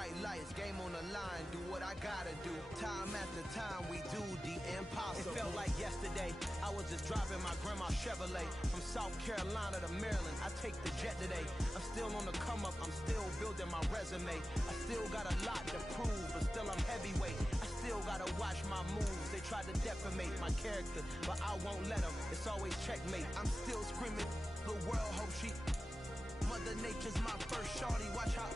bright lights, game on the line, do what I gotta do. Time after time, we do the impossible. It felt like yesterday, I was just driving my grandma's Chevrolet from South Carolina to Maryland. I take the jet today. I'm still on the come up, I'm still building my resume. I still got a lot to prove, but still I'm heavyweight. I still gotta watch my moves. They try to defamate my character, but I won't let them. It's always checkmate. I'm still screaming, the world hope she. Mother Nature's my first shorty, watch how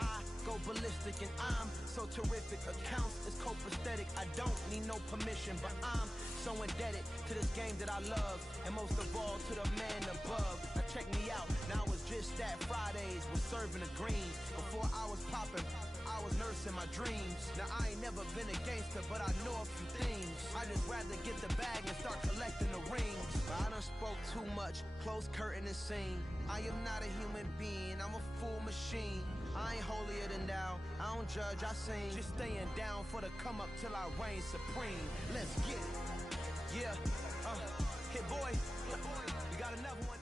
I go ballistic and I'm so terrific. Accounts is copacetic, I don't need no permission, but I'm so indebted to this game that I love, and most of all to the man above. Now check me out, now it's just that Fridays was serving the greens. Before I was popping, I was nursing my dreams. Now I ain't never been a gangster, but I know a few things. I just rather get the bag and start collecting the rings. But I done spoke too much, close curtain and scene. I am not a human being, I'm a full machine. I ain't holier than thou, I don't judge, I sing. Just staying down for the come up till I reign supreme. Let's get it. Yeah, hit boy, we got another one.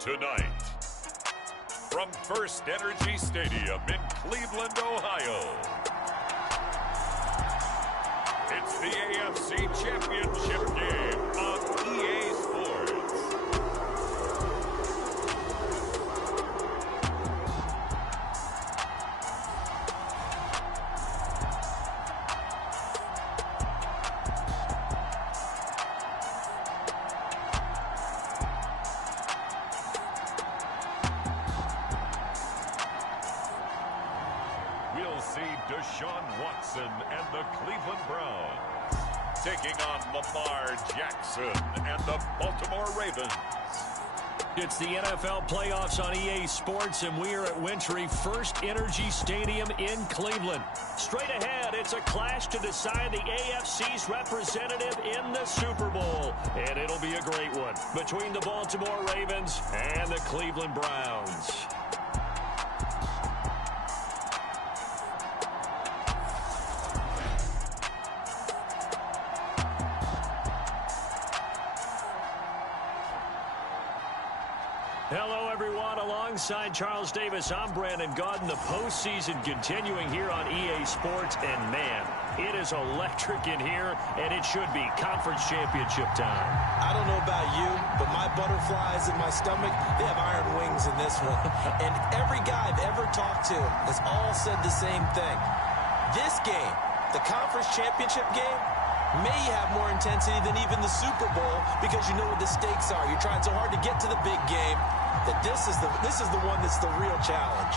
Tonight, from First Energy Stadium in Cleveland, Ohio, it's the AFC Championship game on EA Sports. We'll see Deshaun Watson and the Cleveland Browns taking on Lamar Jackson and the Baltimore Ravens. It's the NFL playoffs on EA Sports, and we are at Wintry First Energy Stadium in Cleveland. Straight ahead, it's a clash to decide the AFC's representative in the Super Bowl. And it'll be a great one between the Baltimore Ravens and the Cleveland Browns. Hello, everyone. Alongside Charles Davis, I'm Brandon Gaudin. The postseason continuing here on EA Sports. And, man, it is electric in here, and it should be conference championship time. I don't know about you, but my butterflies in my stomach, they have iron wings in this one. And every guy I've ever talked to has all said the same thing. This game, the conference championship game, may have more intensity than even the Super Bowl because you know what the stakes are. You're trying so hard to get to the big game that this is the one that's the real challenge.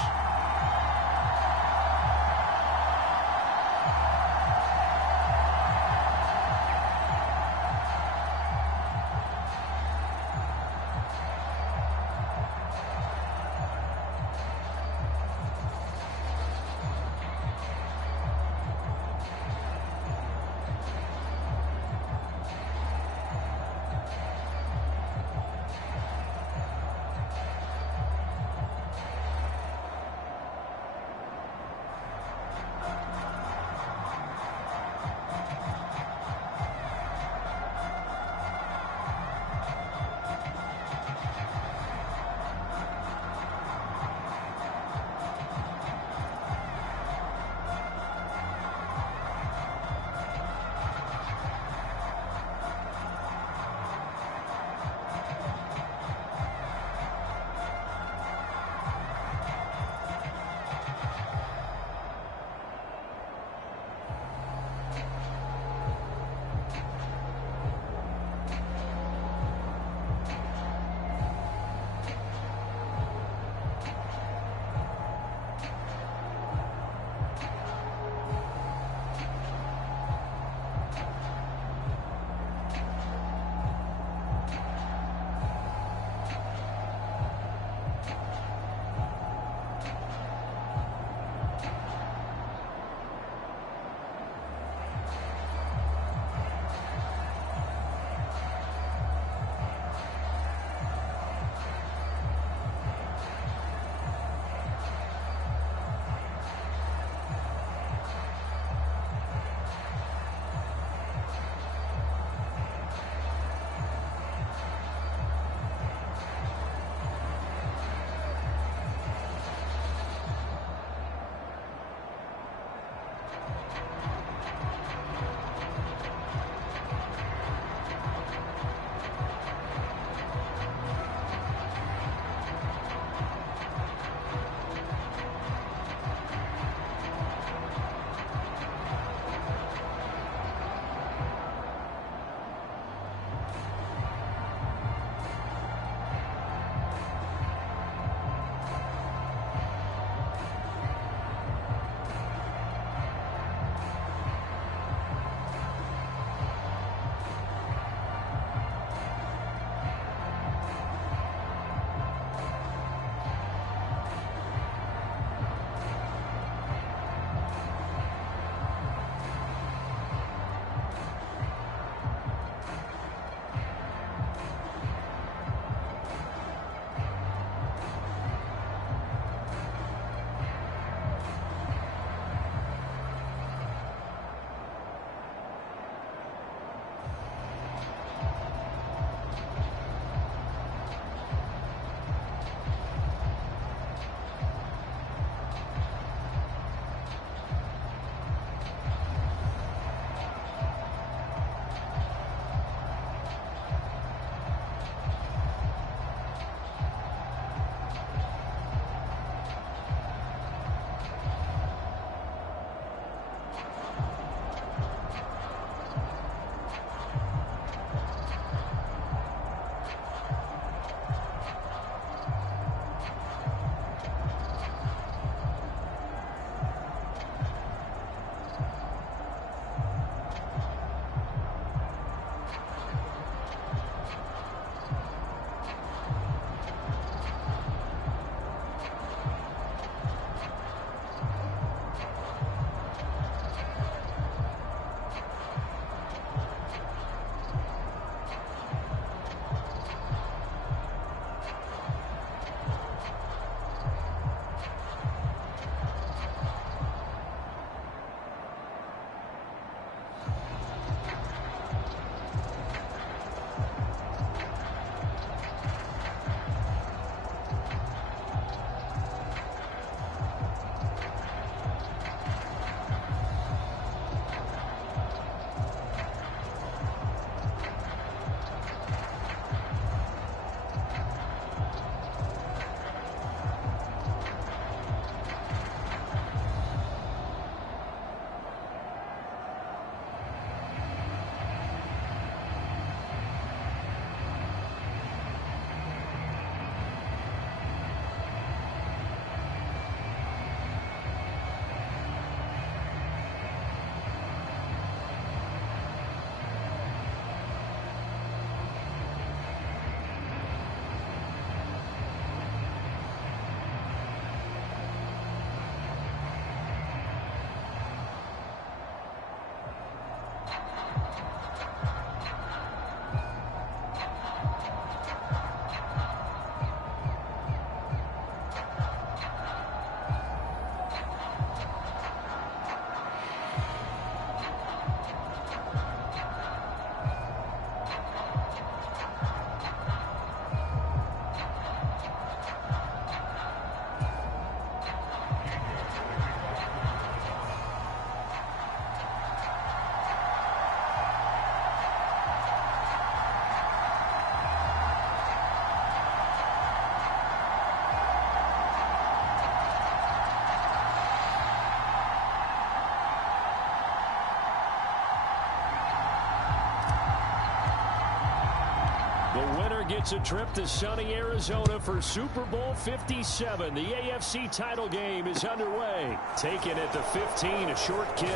Gets a trip to sunny Arizona for Super Bowl 57. The AFC title game is underway. Taken at the 15, a short kick.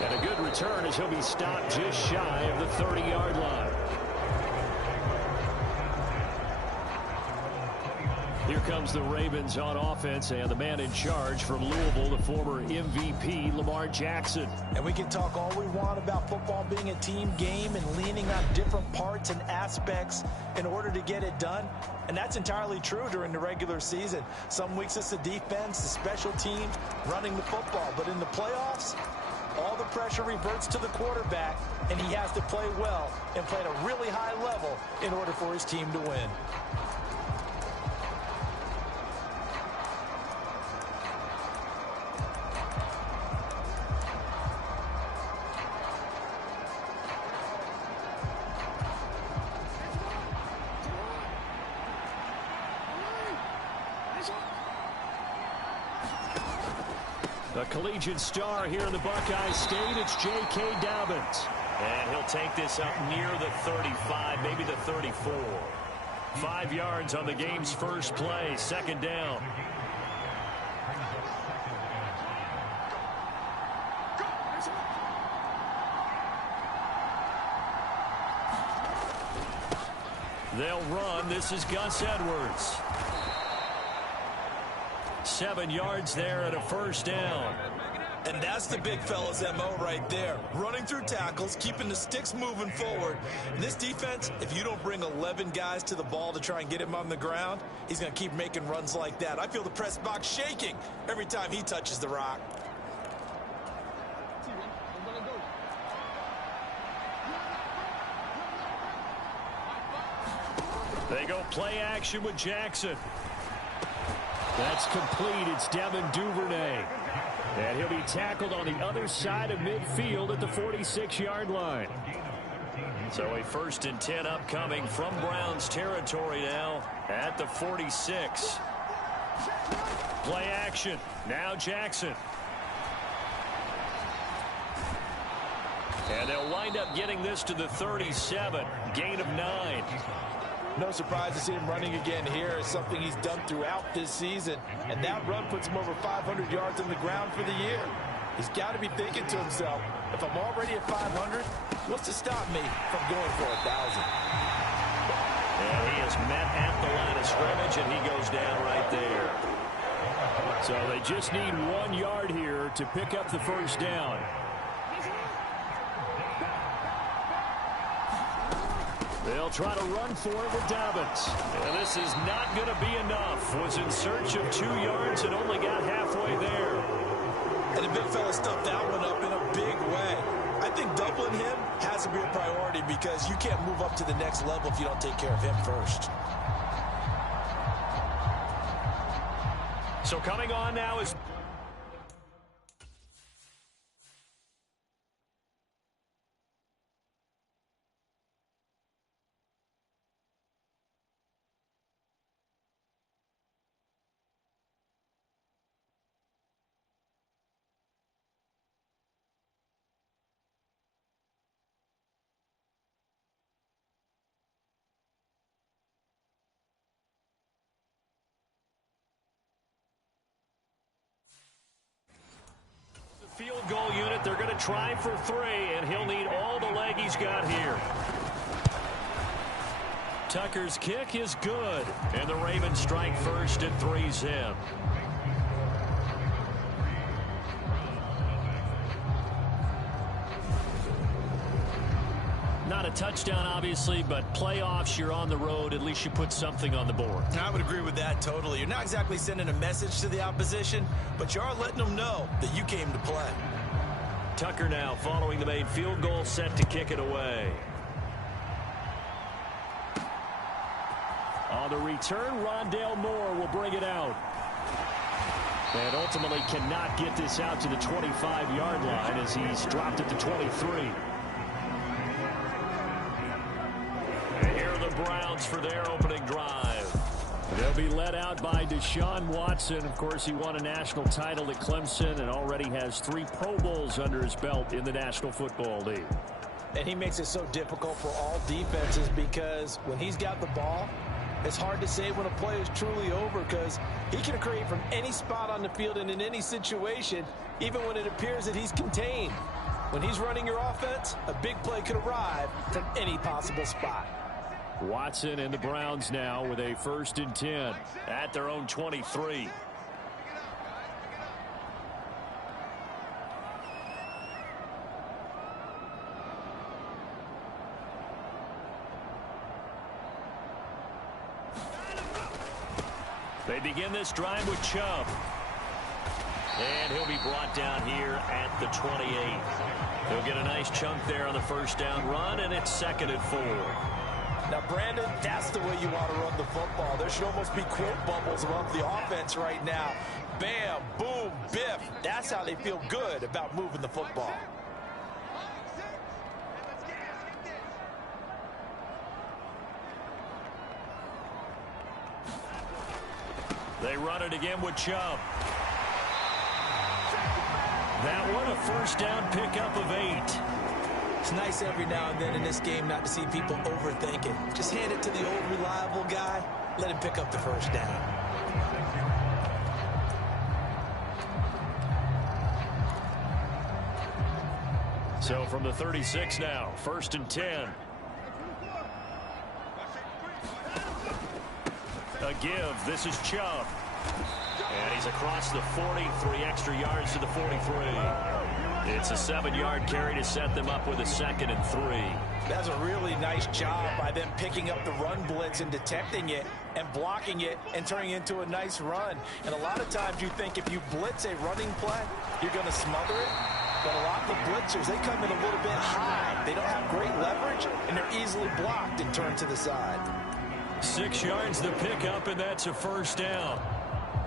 And a good return as he'll be stopped just shy of the 30-yard line. Here comes the Ravens on offense, and the man in charge from Louisville, the former MVP, Lamar Jackson. And we can talk all we want about football being a team game and leaning on different parts and aspects in order to get it done. And that's entirely true during the regular season. Some weeks it's the defense, the special teams, running the football. But in the playoffs, all the pressure reverts to the quarterback, and he has to play well and play at a really high level in order for his team to win. A collegiate star here in the Buckeye State, it's J.K. Dobbins. And he'll take this up near the 35, maybe the 34. 5 yards on the game's first play, second down. They'll run. This is Gus Edwards. 7 yards there and a first down. And that's the big fella's MO right there. Running through tackles, keeping the sticks moving forward. And this defense, if you don't bring 11 guys to the ball to try and get him on the ground, he's going to keep making runs like that. I feel the press box shaking every time he touches the rock. They go play action with Jackson. That's complete. It's Devin Duvernay. And he'll be tackled on the other side of midfield at the 46-yard line. So a 1st and 10 upcoming from Browns territory now at the 46. Play action. Now Jackson. And they'll wind up getting this to the 37. Gain of 9. No surprise to see him running again here. It's something he's done throughout this season. And that run puts him over 500 yards on the ground for the year. He's got to be thinking to himself, if I'm already at 500, what's to stop me from going for 1,000? And he is met at the line of scrimmage, and he goes down right there. So they just need 1 yard here to pick up the first down. They'll try to run for it with Dobbins. And this is not going to be enough. Was in search of 2 yards and only got halfway there. And the big fella stuffed that one up in a big way. I think doubling him has to be a priority because you can't move up to the next level if you don't take care of him first. So coming on now is... field goal unit. They're going to try for 3, and he'll need all the leg he's got here. Tucker's kick is good, and the Ravens strike first at 3-zip. Not a touchdown, obviously, but playoffs, you're on the road. At least you put something on the board. I would agree with that totally. You're not exactly sending a message to the opposition, but you are letting them know that you came to play. Tucker now following the made field goal, set to kick it away. On the return, Rondale Moore will bring it out. And ultimately cannot get this out to the 25-yard line as he's dropped it to 23. And here are the Browns for their opening drive. They'll be led out by Deshaun Watson. Of course, he won a national title at Clemson and already has 3 Pro Bowls under his belt in the National Football League. And he makes it so difficult for all defenses because when he's got the ball, it's hard to say when a play is truly over because he can create from any spot on the field and in any situation, even when it appears that he's contained. When he's running your offense, a big play could arrive from any possible spot. Watson and the Browns now with a 1st and 10 at their own 23. They begin this drive with Chubb. And he'll be brought down here at the 28. He'll get a nice chunk there on the 1st down run, and it's 2nd and 4. Now, Brandon, that's the way you want to run the football. There should almost be quote bubbles above the offense right now. Bam, boom, biff. That's how they feel good about moving the football. They run it again with Chubb. That one a 1st down pickup of 8. It's nice every now and then in this game not to see people overthink it. Just hand it to the old reliable guy. Let him pick up the 1st down. So from the 36 now, 1st and 10. A give. This is Chubb. And he's across the 40, 3 extra yards to the 43. It's a 7-yard carry to set them up with a 2nd and 3. That's a really nice job by them picking up the run blitz and detecting it and blocking it and turning it into a nice run. And a lot of times you think if you blitz a running play, you're going to smother it. But a lot of the blitzers, they come in a little bit high. They don't have great leverage, and they're easily blocked and turned to the side. 6 yards the pickup, and that's a 1st down.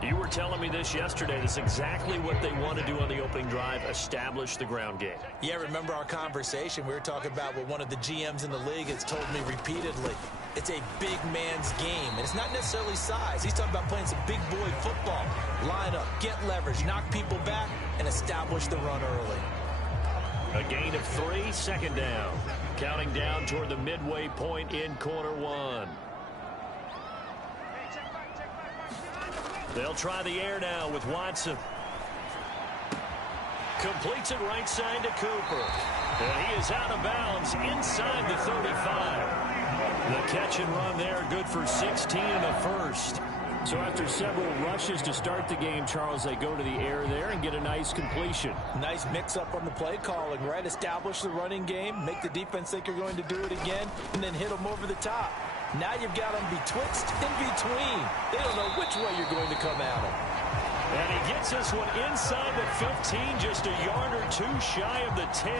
You were telling me this yesterday. That's exactly what they want to do on the opening drive, establish the ground game. Yeah, remember our conversation? We were talking about what one of the GMs in the league has told me repeatedly. It's a big man's game, and it's not necessarily size. He's talking about playing some big boy football. Line up, get leverage, knock people back, and establish the run early. A gain of 3, 2nd down. Counting down toward the midway point in quarter 1. They'll try the air now with Watson. Completes it right side to Cooper. And he is out of bounds inside the 35. The catch and run there, good for 16 and a 1st. So after several rushes to start the game, Charles, they go to the air there and get a nice completion. Nice mix-up on the play calling, right? Establish the running game, make the defense think you're going to do it again, and then hit them over the top. Now you've got them betwixt in between. They don't know which way you're going to come at them. And he gets this one inside the 15, just a yard or 2 shy of the 10.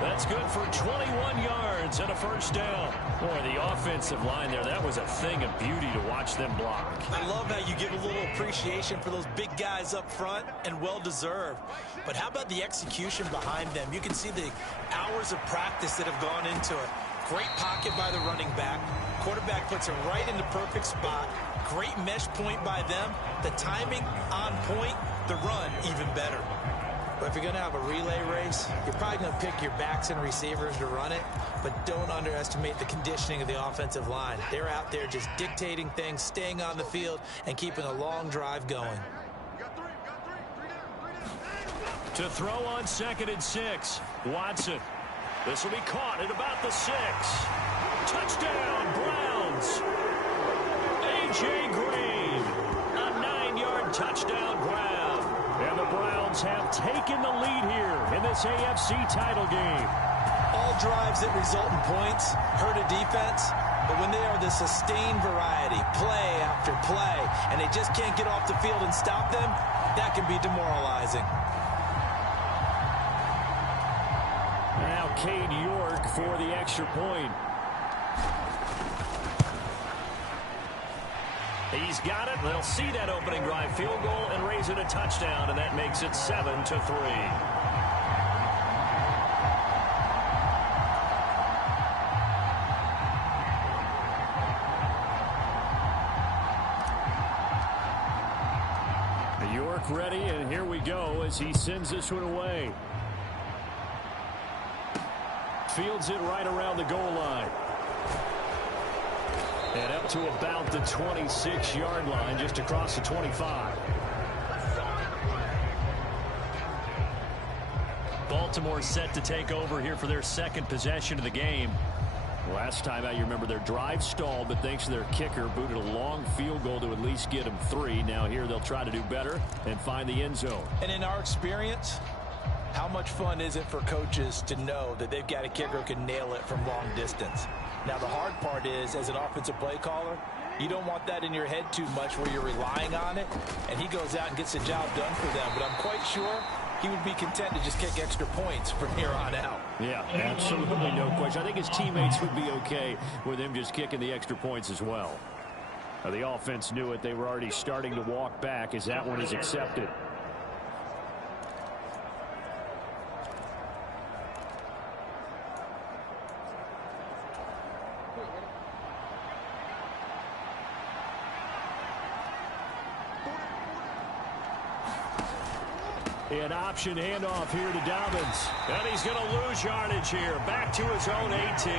That's good for 21 yards and a 1st down. Boy, the offensive line there, that was a thing of beauty to watch them block. I love how you give a little appreciation for those big guys up front, and well-deserved. But how about the execution behind them? You can see the hours of practice that have gone into it. Great pocket by the running back. Quarterback puts him right in the perfect spot. Great mesh point by them. The timing on point. The run even better. But if you're going to have a relay race, you're probably going to pick your backs and receivers to run it. But don't underestimate the conditioning of the offensive line. They're out there just dictating things, staying on the field, and keeping a long drive going. To throw on 2nd and 6. Watson. This will be caught at about the 6. Touchdown, Browns. A.J. Green. A 9-yard touchdown grab. And the Browns have taken the lead here in this AFC title game. All all drives that result in points hurt a defense, but when they are the sustained variety, play after play, and they just can't get off the field and stop them, that can be demoralizing. Now Cade York for the extra point. He's got it. They'll see that opening drive field goal and raise it a touchdown, and that makes it 7-3. York ready, and here we go as he sends this one away. Fields it right around the goal line. And up to about the 26-yard line, just across the 25. Baltimore set to take over here for their second possession of the game. Last time out, you remember their drive stalled, but thanks to their kicker, booted a long field goal to at least get them 3. Now here they'll try to do better and find the end zone. And in our experience, how much fun is it for coaches to know that they've got a kicker who can nail it from long distance? Now, the hard part is, as an offensive play caller, you don't want that in your head too much where you're relying on it, and he goes out and gets the job done for them. But I'm quite sure he would be content to just kick extra points from here on out. Yeah, absolutely no question. I think his teammates would be okay with him just kicking the extra points as well. Now, the offense knew it. They were already starting to walk back as that one is accepted. An option handoff here to Dobbins. And he's going to lose yardage here. Back to his own 18.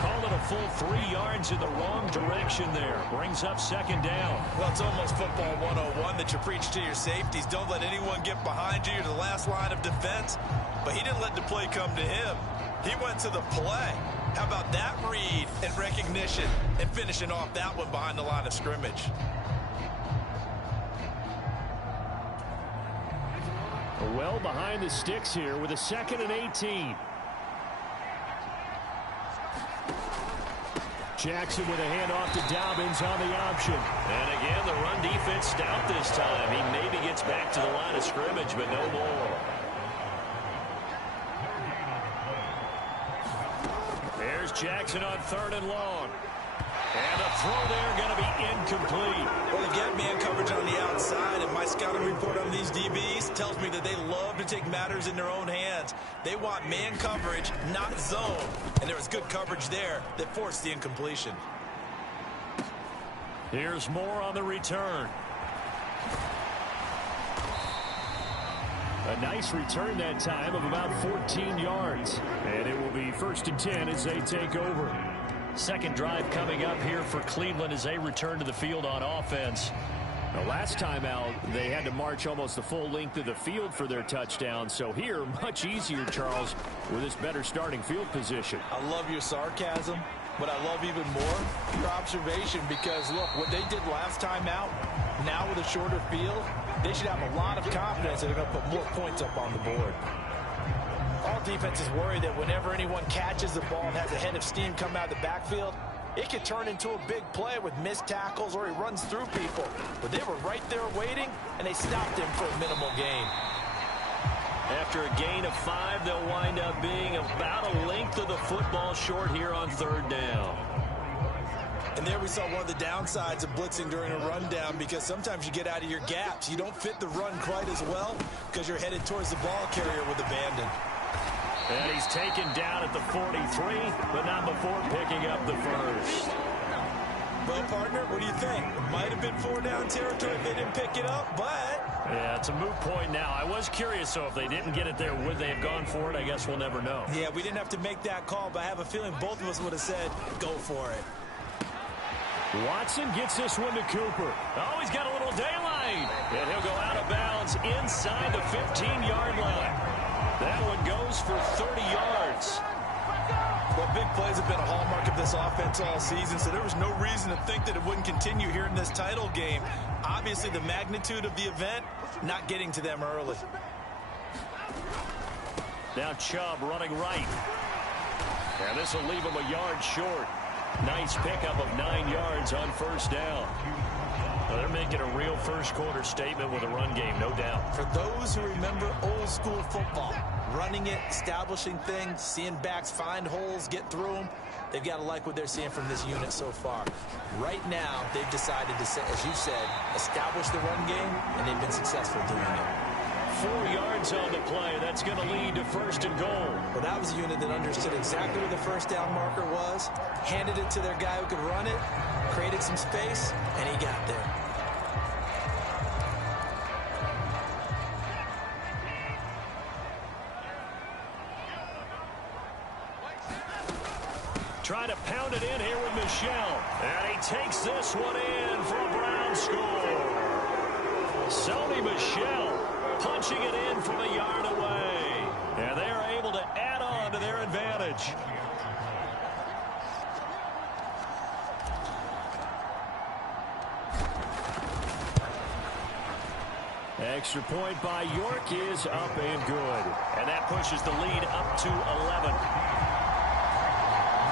Called it a full 3 yards in the wrong direction there. Brings up second down. Well, it's almost football 101 that you preach to your safeties. Don't let anyone get behind you. You're the last line of defense. But he didn't let the play come to him. He went to the play. How about that read and recognition and finishing off that one behind the line of scrimmage? Well behind the sticks here with a 2nd and 18. Jackson with a handoff to Dobbins on the option. And again, the run defense stout this time. He maybe gets back to the line of scrimmage, but no more. There's Jackson on 3rd and long. And the throw there going to be incomplete. Well, they get man coverage on the outside, and my scouting report on these DBs tells me that they love to take matters in their own hands. They want man coverage, not zone. And there was good coverage there that forced the incompletion. Here's more on the return. A nice return that time of about 14 yards. And it will be 1st and 10 as they take over. Second drive coming up here for Cleveland as they return to the field on offense. The last time out, they had to march almost the full length of the field for their touchdown. So here, much easier, Charles, with this better starting field position. I love your sarcasm, but I love even more your observation because, look, what they did last time out, now with a shorter field, they should have a lot of confidence that they're going to put more points up on the board. All defenses worry that whenever anyone catches the ball and has a head of steam come out of the backfield, it could turn into a big play with missed tackles or he runs through people. But they were right there waiting, and they stopped him for a minimal gain. After a gain of 5, they'll wind up being about a length of the football short here on 3rd down. And there we saw one of the downsides of blitzing during a rundown because sometimes you get out of your gaps. You don't fit the run quite as well because you're headed towards the ball carrier with abandon. And he's taken down at the 43, but not before picking up the first. Well, partner, what do you think? It might have been 4-down territory if they didn't pick it up, but... Yeah, it's a moot point now. I was curious, so if they didn't get it there, would they have gone for it? I guess we'll never know. Yeah, we didn't have to make that call, but I have a feeling both of us would have said, go for it. Watson gets this one to Cooper. Oh, he's got a little daylight. And he'll go out of bounds inside the 15-yard line. That one goes for 30 yards. Well, big plays have been a hallmark of this offense all season, so there was no reason to think that it wouldn't continue here in this title game. Obviously, the magnitude of the event, not getting to them early. Now Chubb running right. And this will leave him a yard short. Nice pickup of 9 yards on first down. Well, they're making a real first quarter statement with a run game, no doubt. For those who remember old school football, running it, establishing things, seeing backs find holes, get through them, they've got to like what they're seeing from this unit so far. Right now, they've decided to, as you said, establish the run game, and they've been successful doing it. 4 yards on the play. That's going to lead to first and goal. Well, that was a unit that understood exactly where the first down marker was, handed it to their guy who could run it, created some space, and he got there. Trying to pound it in here with Michel. And he takes this one in for a Brown score. Sony Michel punching it in from a yard away. And they are able to add on to their advantage. Extra point by York is up and good. And that pushes the lead up to 11.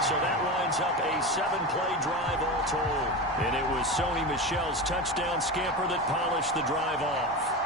So that winds up a 7-play drive all told. And it was Sony Michel's touchdown scamper that polished the drive off.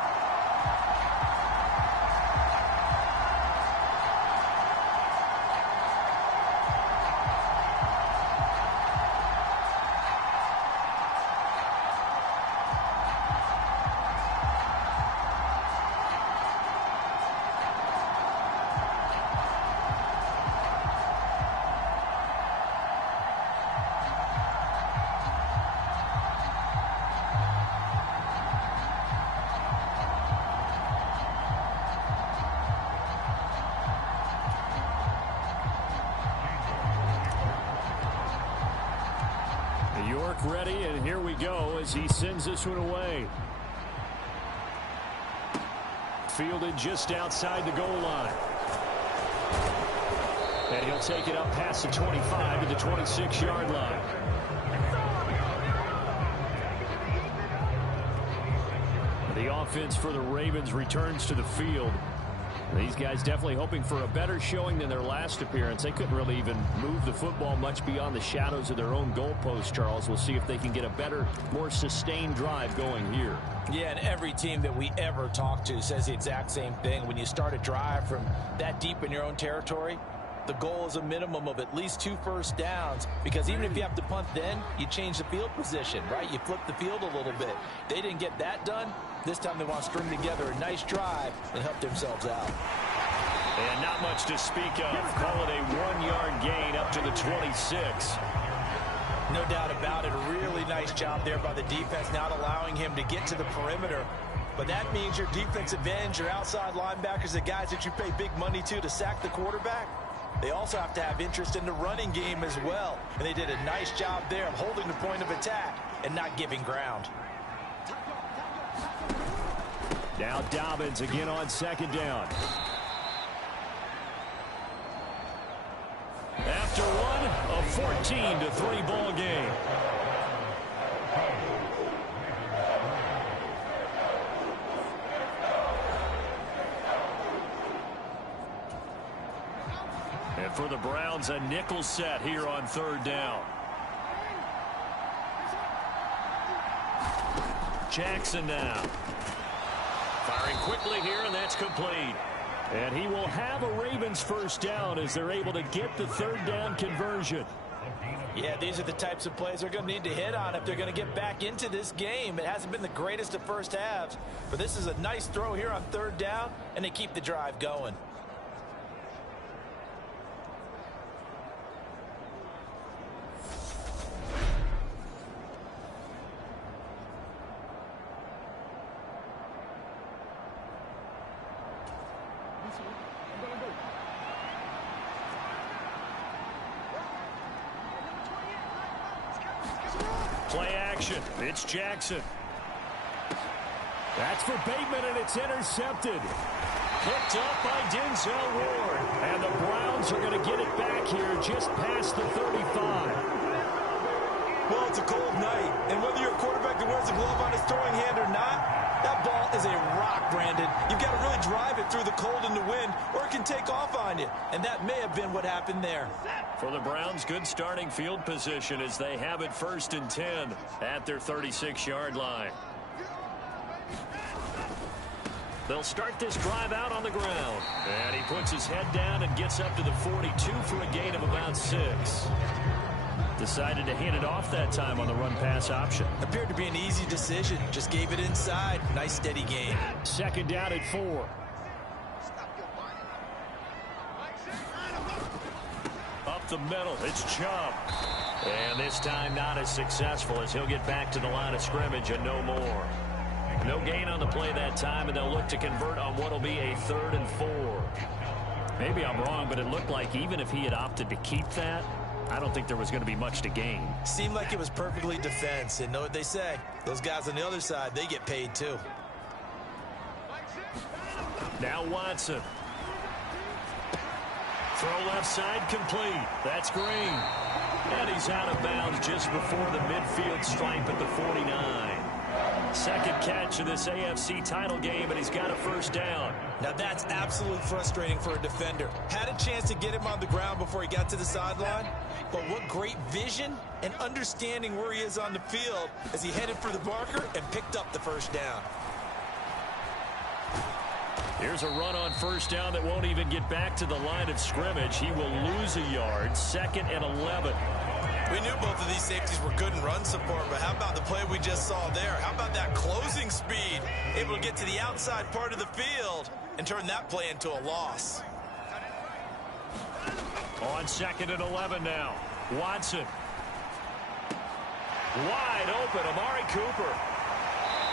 Ready, and here we go as he sends this one away. Fielded just outside the goal line. And he'll take it up past the 25 to the 26-yard line. The offense for the Ravens returns to the field. These guys definitely hoping for a better showing than their last appearance. They couldn't really even move the football much beyond the shadows of their own goalpost, Charles. We'll see if they can get a better, more sustained drive going here. Yeah, and every team that we ever talk to says the exact same thing. When you start a drive from that deep in your own territory, the goal is a minimum of at least 2 first downs, because even if you have to punt then, you change the field position, right? You flip the field a little bit. They didn't get that done. This time they want to string together a nice drive and help themselves out. And not much to speak of. Call it a 1-yard gain up to the 26. No doubt about it. A really nice job there by the defense, not allowing him to get to the perimeter. But that means your defensive ends, your outside linebackers, the guys that you pay big money to sack the quarterback, they also have to have interest in the running game as well. And they did a nice job there of holding the point of attack and not giving ground. Now Dobbins again on second down. After one, a 14-3 ball game. And for the Browns, a nickel set here on third down. Jackson now. Firing quickly here, and that's complete. And he will have a Ravens first down as they're able to get the third down conversion. Yeah, these are the types of plays they're going to need to hit on if they're going to get back into this game. It hasn't been the greatest of first halves, but this is a nice throw here on third down, and they keep the drive going. Play action. It's Jackson. That's for Bateman, and it's intercepted. Picked up by Denzel Ward. And the Browns are going to get it back here just past the 35. Well, it's a cold night, and whether you're a quarterback that wears a glove on his throwing hand or not, that ball is a rock, Brandon. You've got to really drive it through the cold and the wind, or it can take off on you, and that may have been what happened there. For the Browns, good starting field position as they have it 1st and 10 at their 36-yard line. They'll start this drive out on the ground. And he puts his head down and gets up to the 42 for a gain of about 6. Decided to hand it off that time on the run-pass option. Appeared to be an easy decision. Just gave it inside. Nice, steady gain. 2nd down at 4. Up the middle, it's Chubb. And this time not as successful as he'll get back to the line of scrimmage and no more. No gain on the play that time, and they'll look to convert on what will be a 3rd and 4. Maybe I'm wrong, but it looked like even if he had opted to keep that, I don't think there was going to be much to gain. Seemed like it was perfectly defense, and know what they say. Those guys on the other side, they get paid too. Now Watson. Throw left side complete. That's Green. And he's out of bounds just before the midfield stripe at the 49. 2nd catch of this AFC title game, and he's got a 1st down. Now that's absolutely frustrating for a defender. Had a chance to get him on the ground before he got to the sideline, but what great vision and understanding where he is on the field as he headed for the marker and picked up the 1st down. Here's a run on 1st down that won't even get back to the line of scrimmage. He will lose a yard. 2nd and 11. We knew both of these safeties were good in run support, but how about the play we just saw there? How about that closing speed? Able to get to the outside part of the field and turn that play into a loss. On 2nd and 11 now. Watson. Wide open, Amari Cooper.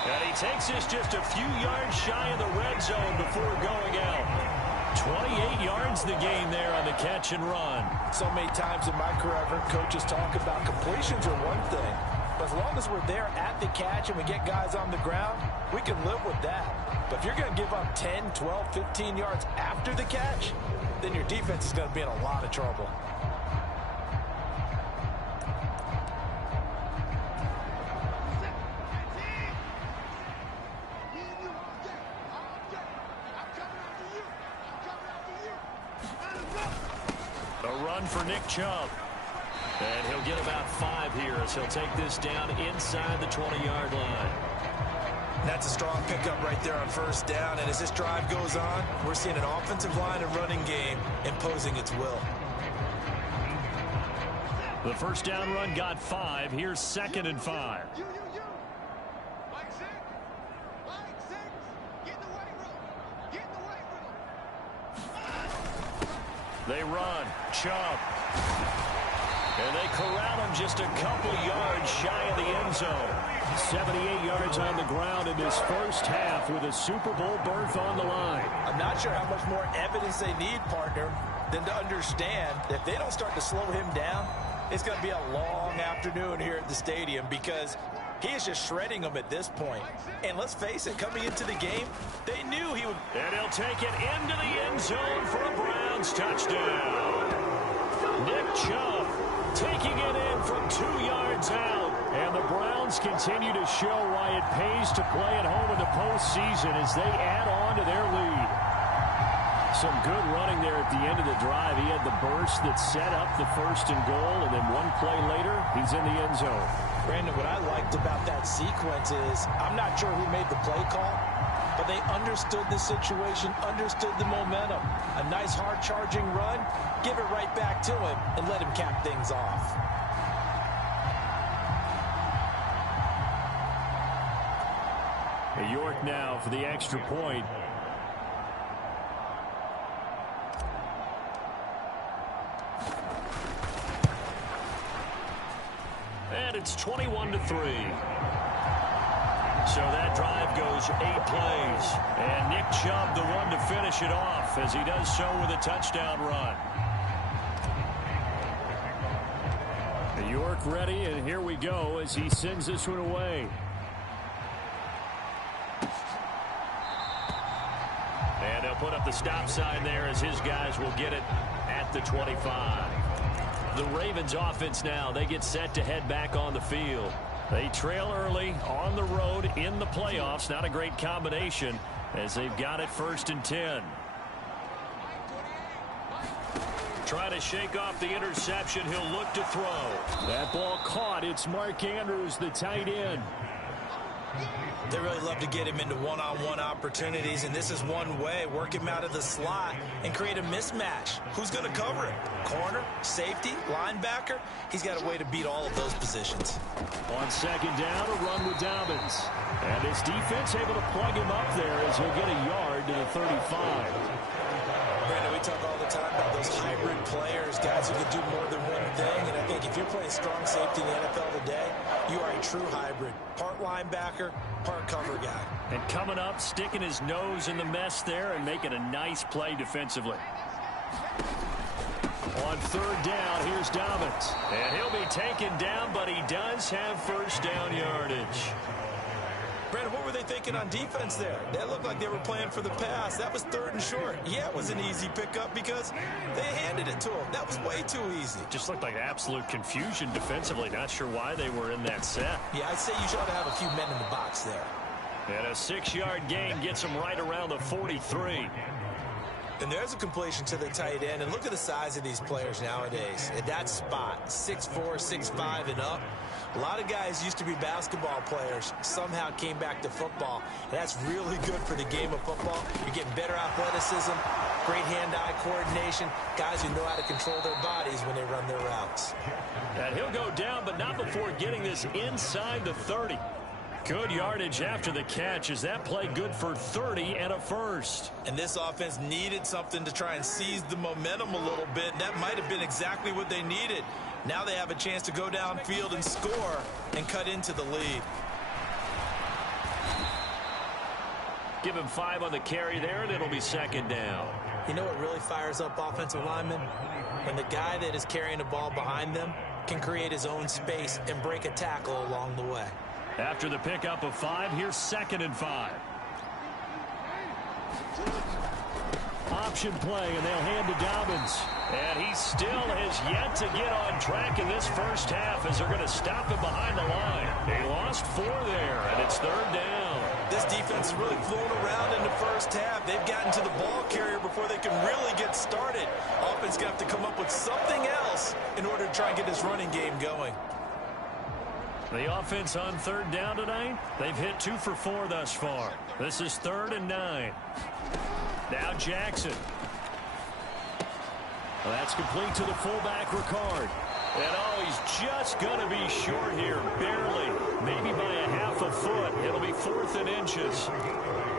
And he takes this just a few yards shy of the red zone before going out. 28 yards the gain there on the catch and run. So many times in my career, I've heard coaches talk about completions are one thing. But as long as we're there at the catch and we get guys on the ground, we can live with that. But if you're going to give up 10, 12, 15 yards after the catch, then your defense is going to be in a lot of trouble. For Nick Chubb. And he'll get about 5 here as he'll take this down inside the 20-yard line. That's a strong pickup right there on 1st down. And as this drive goes on, we're seeing an offensive line and running game imposing its will. The 1st down run got 5. Here's 2nd and 5. They run. Chubb. And they corral him just a couple yards shy of the end zone. 78 yards on the ground in this 1st half with a Super Bowl berth on the line. I'm not sure how much more evidence they need, partner, than to understand that if they don't start to slow him down, it's going to be a long afternoon here at the stadium because he is just shredding them at this point. And let's face it, coming into the game, they knew he would. And he'll take it into the end zone for a Browns touchdown. Nick Chubb taking it in from 2 yards out. And the Browns continue to show why it pays to play at home in the postseason as they add on to their lead. Some good running there at the end of the drive. He had the burst that set up the 1st and goal, and then one play later, he's in the end zone. Brandon, what I liked about that sequence is I'm not sure who made the play call, but they understood the situation, understood the momentum. A nice hard-charging run, give it right back to him, and let him cap things off. York now for the extra point. And it's 21-3. So that drive goes 8 plays. And Nick Chubb the one to finish it off as he does so with a touchdown run. York ready, and here we go as he sends this one away. And they'll put up the stop sign there as his guys will get it at the 25. the Ravens offense now. They get set to head back on the field. They trail early on the road in the playoffs. Not a great combination as they've got it 1st and 10. Try to shake off the interception. He'll look to throw. That ball caught. It's Mark Andrews, the tight end. They really love to get him into one-on-one opportunities, and this is one way. Work him out of the slot and create a mismatch. Who's going to cover him? Corner, safety, linebacker? He's got a way to beat all of those positions. On 2nd down, a run with Dobbins. And his defense able to plug him up there as he'll get a yard to the 35. Brandon, we talk all the time about those hybrid players, guys who can do more than one thing. And I think if you're playing strong safety in the NFL today, you are a true hybrid. Part linebacker, part cover guy. And coming up, sticking his nose in the mess there and making a nice play defensively. On 3rd down, here's Dobbins. And he'll be taken down, but he does have 1st down yardage. Brandon, what were they thinking on defense there? That looked like they were playing for the pass. That was 3rd and short. Yeah, it was an easy pickup because they handed it to him. That was way too easy. Just looked like absolute confusion defensively. Not sure why they were in that set. Yeah, I'd say you should have a few men in the box there. And a 6-yard gain gets him right around the 43. And there's a completion to the tight end. And look at the size of these players nowadays. At that spot, 6'4", 6'5", and up. A lot of guys used to be basketball players, somehow came back to football. And that's really good for the game of football. You're getting better athleticism, great hand-eye coordination, guys who know how to control their bodies when they run their routes. And he'll go down, but not before getting this inside the 30. Good yardage after the catch. Is that play good for 30 and a 1st? And this offense needed something to try and seize the momentum a little bit. That might have been exactly what they needed. Now they have a chance to go downfield and score and cut into the lead. Give him 5 on the carry there, and it'll be 2nd down. You know what really fires up offensive linemen? When the guy that is carrying the ball behind them can create his own space and break a tackle along the way. After the pickup of 5, here's 2nd and 5. Option play, and they'll hand to Dobbins. And he still has yet to get on track in this 1st half as they're going to stop him behind the line. They lost 4 there, and it's 3rd down. This defense has really flown around in the 1st half. They've gotten to the ball carrier before they can really get started. Offense going to have to come up with something else in order to try and get this running game going. The offense on 3rd down tonight, they've hit 2 for 4 thus far. This is 3rd and 9. Now Jackson. Well, that's complete to the fullback, Ricard. And he's just going to be short here, barely, maybe by a half a foot. It'll be 4th and inches.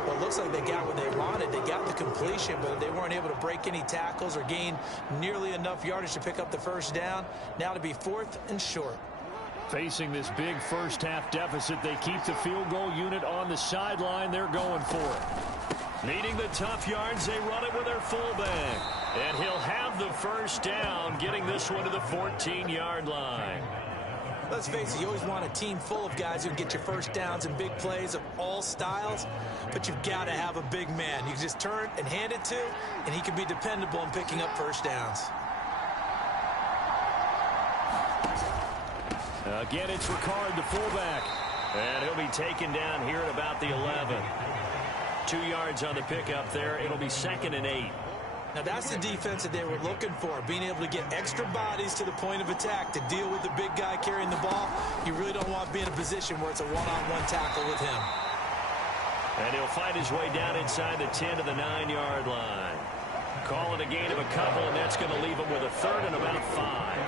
Well, it looks like they got what they wanted. They got the completion, but they weren't able to break any tackles or gain nearly enough yardage to pick up the 1st down. Now to be 4th and short. Facing this big 1st half deficit, they keep the field goal unit on the sideline. They're going for it. Needing the tough yards, they run it with their fullback. And he'll have the 1st down, getting this one to the 14-yard line. Let's face it, you always want a team full of guys who can get your 1st downs and big plays of all styles, but you've got to have a big man. You can just turn and hand it to, and he can be dependable in picking up 1st downs. Again, it's Ricard, the fullback. And he'll be taken down here at about the 11. 2 yards on the pickup there. It'll be 2nd and 8. Now, that's the defense that they were looking for, being able to get extra bodies to the point of attack to deal with the big guy carrying the ball. You really don't want to be in a position where it's a one-on-one tackle with him. And he'll find his way down inside the 10 to the 9-yard line. Call it a gain of a couple, and that's going to leave him with a 3rd and about 5.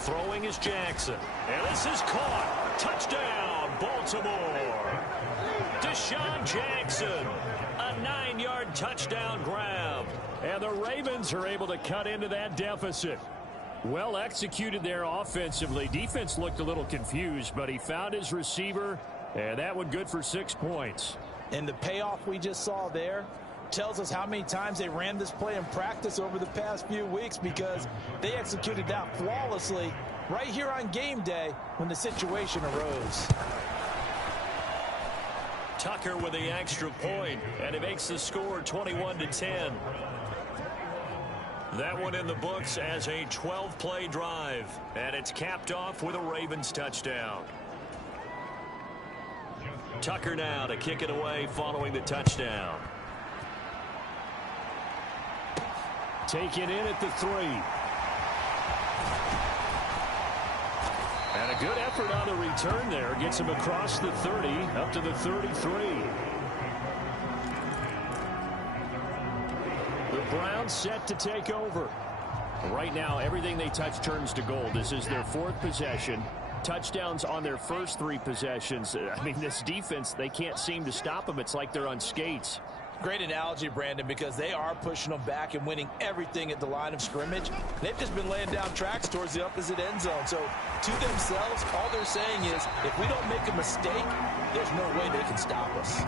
Throwing is Jackson. And this is caught. Touchdown, Baltimore. Deshaun Jackson. A 9-yard touchdown grab. And the Ravens are able to cut into that deficit. Well executed there offensively. Defense looked a little confused, but he found his receiver, and that one good for 6 points. And the payoff we just saw there tells us how many times they ran this play in practice over the past few weeks, because they executed that flawlessly right here on game day when the situation arose. Tucker with the extra point, and it makes the score 21-10. That one in the books as a 12-play drive, and it's capped off with a Ravens touchdown. Tucker now to kick it away following the touchdown. Taken in at the 3. And a good effort on the return there. Gets him across the 30 up to the 33. The Browns set to take over. Right now, everything they touch turns to gold. This is their 4th possession. Touchdowns on their first 3 possessions. I mean, this defense, they can't seem to stop them. It's like they're on skates. Great analogy, Brandon, because they are pushing them back and winning everything at the line of scrimmage. They've just been laying down tracks towards the opposite end zone. So to themselves, all they're saying is, if we don't make a mistake, there's no way they can stop us.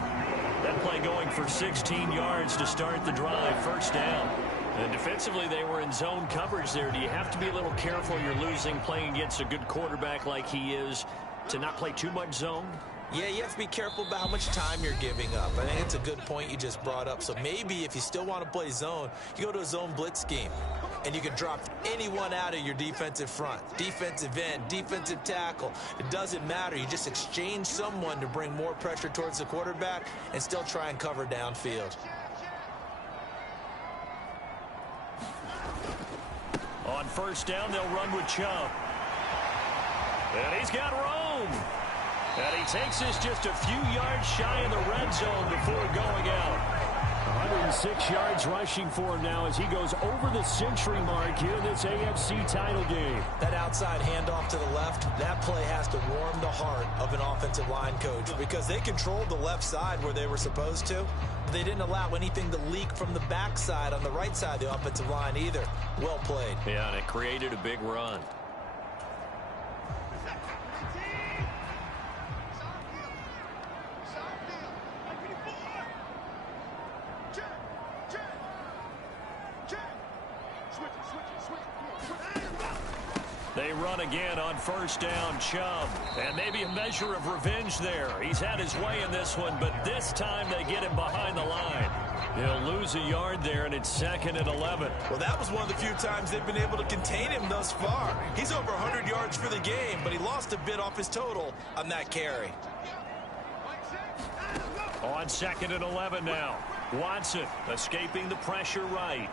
That play going for 16 yards to start the drive, first down. And defensively, they were in zone coverage there. Do you have to be a little careful? You're losing, playing against a good quarterback like he is, to not play too much zone? Yeah, you have to be careful about how much time you're giving up. I think it's a good point you just brought up. So maybe if you still want to play zone, you go to a zone blitz scheme. And you can drop anyone out of your defensive front. Defensive end, defensive tackle. It doesn't matter. You just exchange someone to bring more pressure towards the quarterback and still try and cover downfield. On first down, they'll run with Chubb. And he's got Rome. And he takes this just a few yards shy in the red zone before going out. 106 yards rushing for him now as he goes over the century mark here in this AFC title game. That outside handoff to the left, that play has to warm the heart of an offensive line coach because they controlled the left side where they were supposed to. But they didn't allow anything to leak from the backside on the right side of the offensive line either. Well played. Yeah, and it created a big run. They run again on first down, Chubb. And maybe a measure of revenge there. He's had his way in this one, but this time they get him behind the line. He'll lose a yard there, and it's 2nd and 11. Well, that was one of the few times they've been able to contain him thus far. He's over 100 yards for the game, but he lost a bit off his total on that carry. On 2nd and 11 now. Watson escaping the pressure right.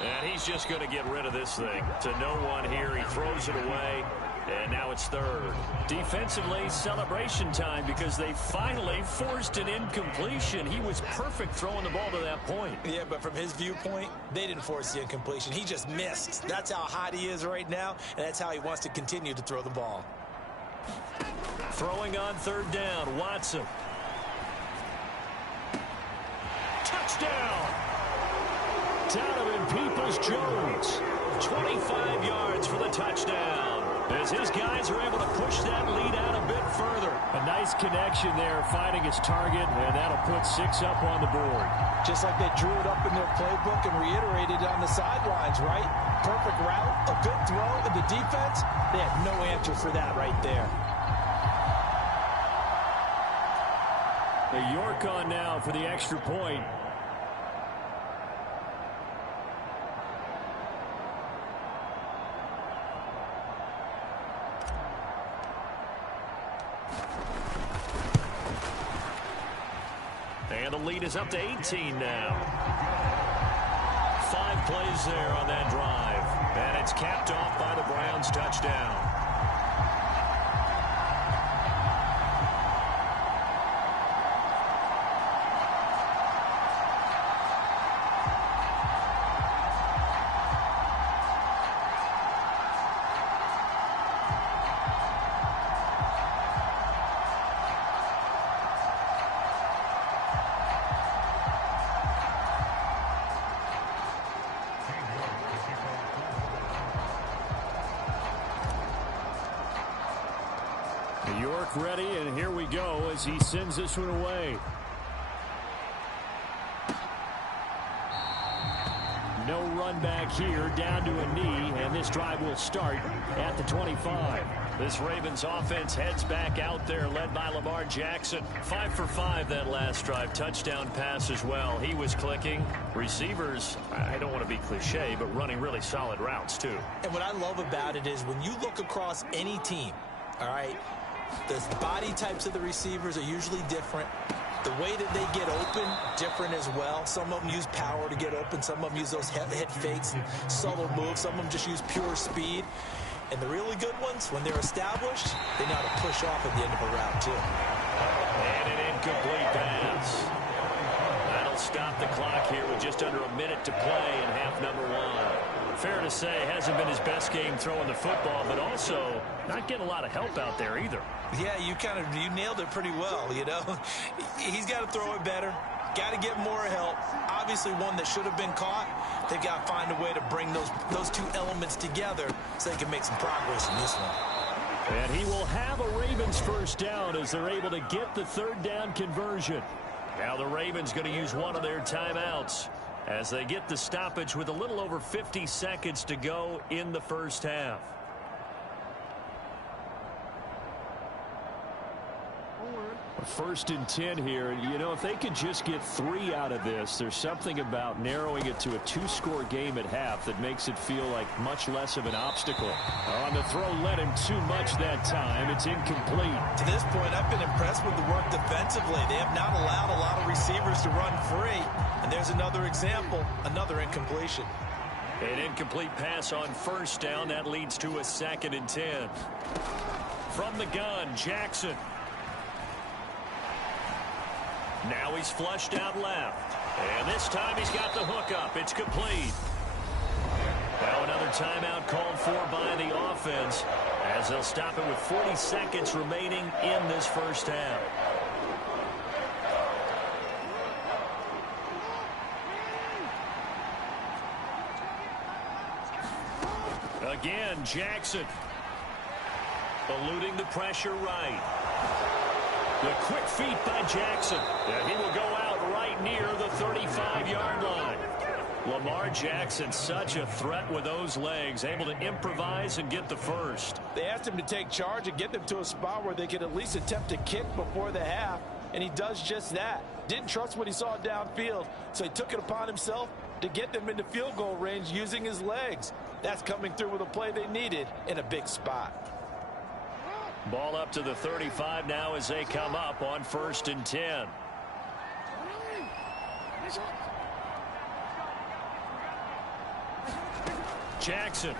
And he's just going to get rid of this thing to no one here. He throws it away, and now it's 3rd. Defensively, celebration time because they finally forced an incompletion. He was perfect throwing the ball to that point. Yeah, but from his viewpoint, they didn't force the incompletion. He just missed. That's how hot he is right now, and that's how he wants to continue to throw the ball. Throwing on 3rd down, Watson. Touchdown! Donovan Peoples-Jones, 25 yards for the touchdown. As his guys are able to push that lead out a bit further. A nice connection there, finding his target, and that'll put 6 up on the board. Just like they drew it up in their playbook and reiterated on the sidelines, right? Perfect route, a good throw, and the defense, they had no answer for that right there. York on now for the extra point. And the lead is up to 18 now. 5 plays there on that drive. And it's capped off by the Browns touchdown. York ready, and here we go as he sends this one away. No run back here down to a knee, and this drive will start at the 25. This Ravens offense heads back out there, led by Lamar Jackson. 5 for 5 that last drive. Touchdown pass as well. He was clicking. Receivers, I don't want to be cliche, but running really solid routes, too. And what I love about it is when you look across any team, all right, the body types of the receivers are usually different. The way that they get open, different as well. Some of them use power to get open. Some of them use those head fakes and subtle moves. Some of them just use pure speed. And the really good ones, when they're established, they know how to push off at the end of a route, too. And an incomplete pass. That'll stop the clock here with just under a minute to play in half number 1. Fair to say, hasn't been his best game throwing the football, but also not getting a lot of help out there either. Yeah, you nailed it pretty well, you know. He's got to throw it better. Got to get more help. Obviously, one that should have been caught. They've got to find a way to bring those two elements together so they can make some progress in this one. And he will have a Ravens first down as they're able to get the third down conversion. Now the Ravens going to use one of their timeouts as they get the stoppage with a little over 50 seconds to go in the first half. First and 10 here. You know, if they could just get 3 out of this, there's something about narrowing it to a 2-score game at half that makes it feel like much less of an obstacle. On the throw, led him too much that time. It's incomplete. To this point, I've been impressed with the work defensively. They have not allowed a lot of receivers to run free. And there's another example, another incompletion. An incomplete pass on first down. That leads to a 2nd and 10. From the gun, Jackson. Now he's flushed out left. And this time he's got the hook up. It's complete. Now another timeout called for by the offense as they'll stop it with 40 seconds remaining in this first half. Again, Jackson. Eluding the pressure right. The quick feet by Jackson. And he will go out right near the 35-yard line. Lamar Jackson, such a threat with those legs, able to improvise and get the first. They asked him to take charge and get them to a spot where they could at least attempt a kick before the half, and he does just that. Didn't trust what he saw downfield, so he took it upon himself to get them into field goal range using his legs. That's coming through with a play they needed in a big spot. Ball up to the 35 now as they come up on 1st and 10. Jackson.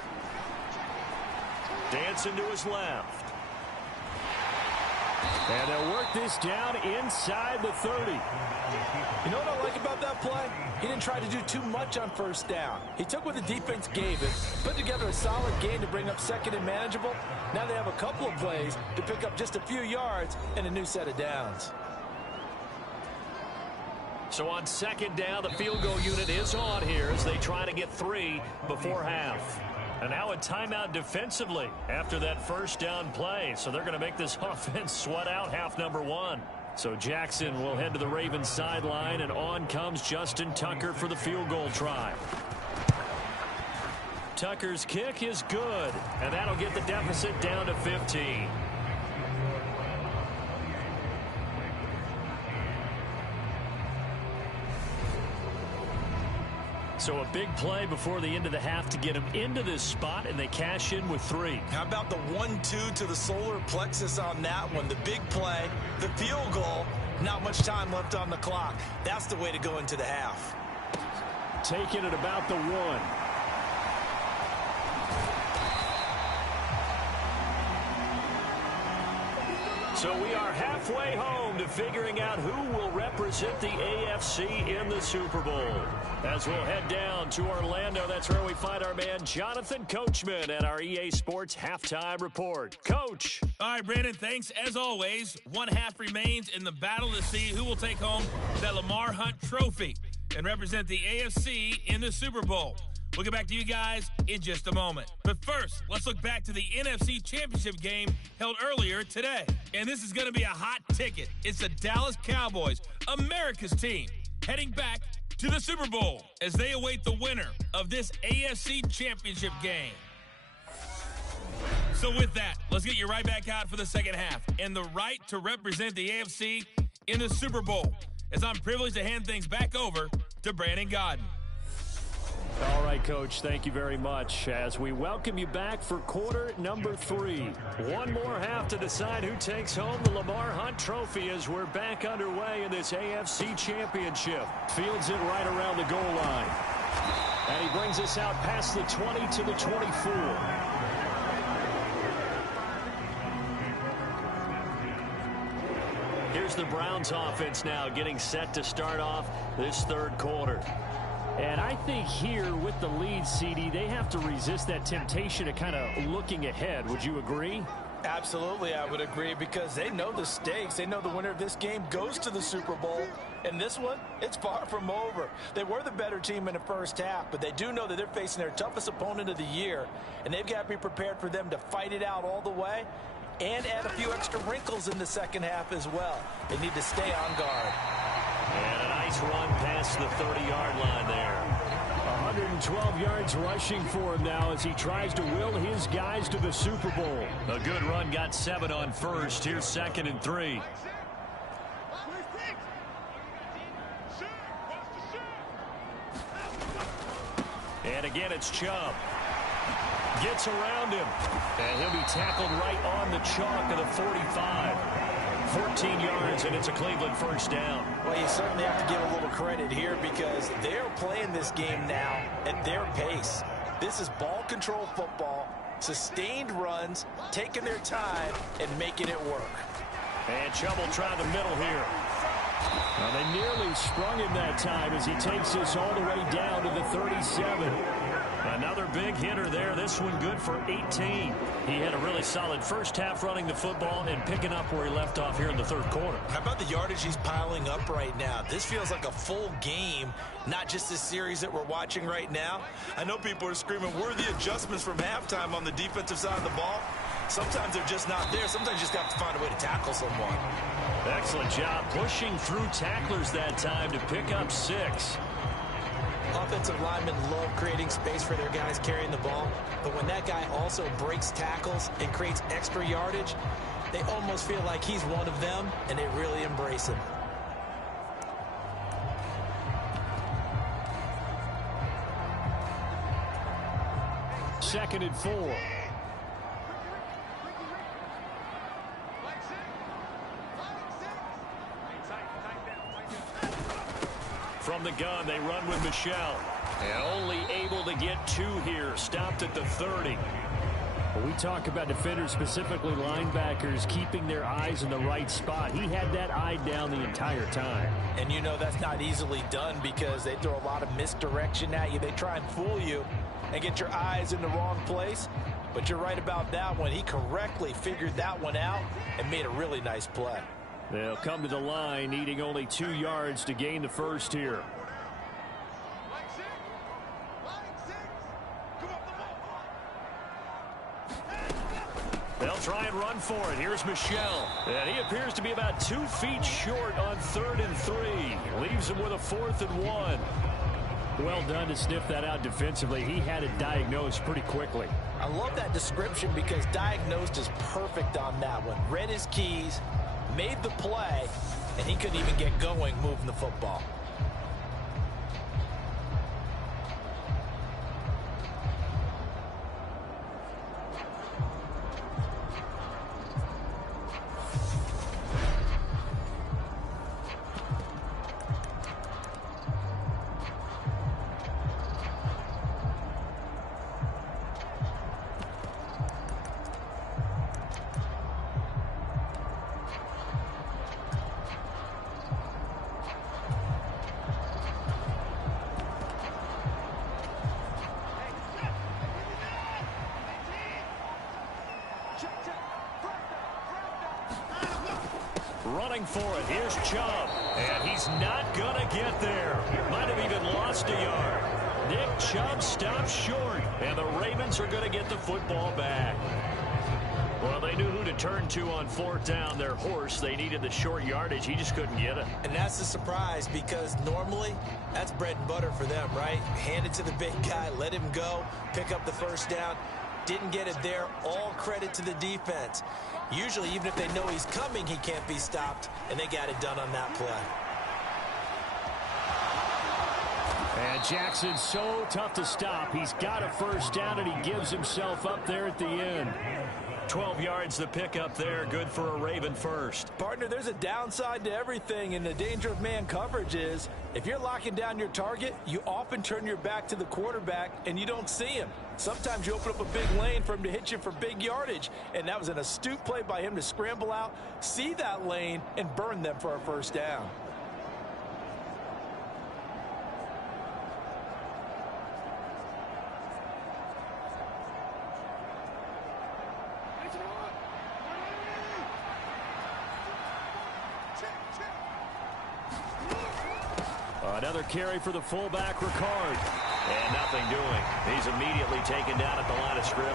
Dancing to his left. And they'll work this down inside the 30. You know what I like about that play? He didn't try to do too much on first down. He took what the defense gave him, put together a solid game to bring up 2nd and manageable. Now they have a couple of plays to pick up just a few yards and a new set of downs. So on 2nd down, the field goal unit is on here as they try to get 3 before half. And now a timeout defensively after that first down play. So they're going to make this offense sweat out half number 1. So Jackson will head to the Ravens sideline, and on comes Justin Tucker for the field goal try. Tucker's kick is good, and that'll get the deficit down to 15. So a big play before the end of the half to get him into this spot, and they cash in with 3. How about the 1-2 to the solar plexus on that one? The big play, the field goal, not much time left on the clock. That's the way to go into the half. Taken at about the 1. So we are halfway home to figuring out who will represent the AFC in the Super Bowl. As we'll head down to Orlando, that's where we find our man Jonathan Coachman at our EA Sports Halftime Report. Coach. All right, Brandon, thanks. As always, one half remains in the battle to see who will take home that Lamar Hunt trophy and represent the AFC in the Super Bowl. We'll get back to you guys in just a moment. But first, let's look back to the NFC Championship game held earlier today. And this is going to be a hot ticket. It's the Dallas Cowboys, America's team, heading back to the Super Bowl as they await the winner of this AFC Championship game. So with that, let's get you right back out for the second half and the right to represent the AFC in the Super Bowl, as I'm privileged to hand things back over to Brandon Gaudin. All right, Coach, thank you very much as we welcome you back for quarter number 3. One more half to decide who takes home the Lamar Hunt Trophy as we're back underway in this AFC Championship. Fields it right around the goal line. And he brings us out past the 20 to the 24. Here's the Browns offense now getting set to start off this third quarter. And I think here with the lead, CD, they have to resist that temptation of kind of looking ahead. Would you agree? Absolutely, I would agree, because they know the stakes. They know the winner of this game goes to the Super Bowl. And this one, it's far from over. They were the better team in the first half, but they do know that they're facing their toughest opponent of the year. And they've got to be prepared for them to fight it out all the way and add a few extra wrinkles in the second half as well. They need to stay on guard. And a nice run past the 30-yard line there. 112 yards rushing for him now as he tries to will his guys to the Super Bowl. A good run, got 7 on first. Here's 2nd and 3. And again, it's Chubb. Gets around him. And he'll be tackled right on the chalk of the 45. 14 yards, and it's a Cleveland first down. Well, you certainly have to give a little credit here because they're playing this game now at their pace. This is ball control football, sustained runs, taking their time, and making it work. And Chubb will try the middle here. Well, they nearly sprung him that time as he takes this all the way down to the 37. Another big hitter there. This one good for 18. He had a really solid first half running the football and picking up where he left off here in the third quarter. How about the yardage he's piling up right now? This feels like a full game, not just this series that we're watching right now. I know people are screaming, where are the adjustments from halftime on the defensive side of the ball? Sometimes they're just not there. Sometimes you just have to find a way to tackle someone. Excellent job pushing through tacklers that time to pick up 6. Offensive linemen love creating space for their guys carrying the ball, but when that guy also breaks tackles and creates extra yardage, they almost feel like he's one of them, and they really embrace him. Second and 4. From the gun, they run with Michel. And only able to get 2 here. Stopped at the 30. When we talk about defenders, specifically linebackers, keeping their eyes in the right spot. He had that eye down the entire time. And you know that's not easily done because they throw a lot of misdirection at you. They try and fool you and get your eyes in the wrong place. But you're right about that one. He correctly figured that one out and made a really nice play. They'll come to the line, needing only 2 yards to gain the first here. They'll try and run for it. Here's Michel. And he appears to be about 2 feet short on 3rd and 3. Leaves him with a 4th and 1. Well done to sniff that out defensively. He had it diagnosed pretty quickly. I love that description because diagnosed is perfect on that one. Read his keys, made the play, and he couldn't even get going moving the football. Running for it. Here's Chubb. And he's not going to get there. Might have even lost a yard. Nick Chubb stops short. And the Ravens are going to get the football back. Well, they knew who to turn to on fourth down, their horse. They needed the short yardage. He just couldn't get it. And that's the surprise, because normally that's bread and butter for them, right? Hand it to the big guy, let him go, pick up the first down. Didn't get it there. All credit to the defense. Usually, even if they know he's coming, he can't be stopped, and they got it done on that play. And Jackson's so tough to stop. He's got a first down, and he gives himself up there at the end. 12 yards the pickup there. Good for a Raven first. Partner, there's a downside to everything, and the danger of man coverage is if you're locking down your target, you often turn your back to the quarterback, and you don't see him. Sometimes you open up a big lane for him to hit you for big yardage, and that was an astute play by him to scramble out, see that lane, and burn them for a first down. Another carry for the fullback, Ricard. And nothing doing. He's immediately taken down at the line of scrimmage.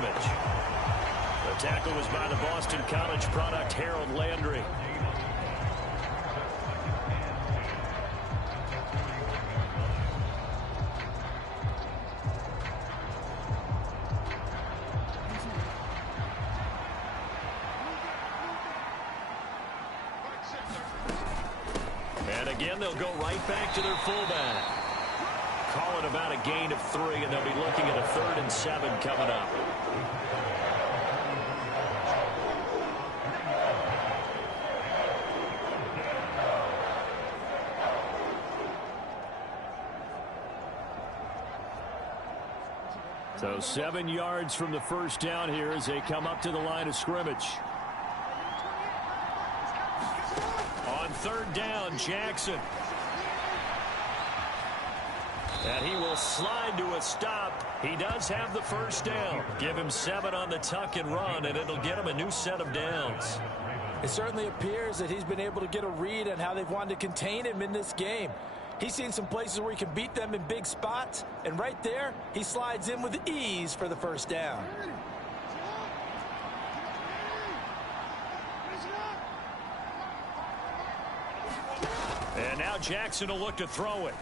The tackle was by the Boston College product, Harold Landry. And again, they'll go right back to their fullback. Call it about a gain of 3, and they'll be looking at a 3rd and 7 coming up. So 7 yards from the first down here as they come up to the line of scrimmage. On 3rd down, Jackson. And he will slide to a stop. He does have the first down. Give him 7 on the tuck and run, and it'll get him a new set of downs. It certainly appears that he's been able to get a read on how they've wanted to contain him in this game. He's seen some places where he can beat them in big spots, and right there, he slides in with ease for the first down. And now Jackson will look to throw it.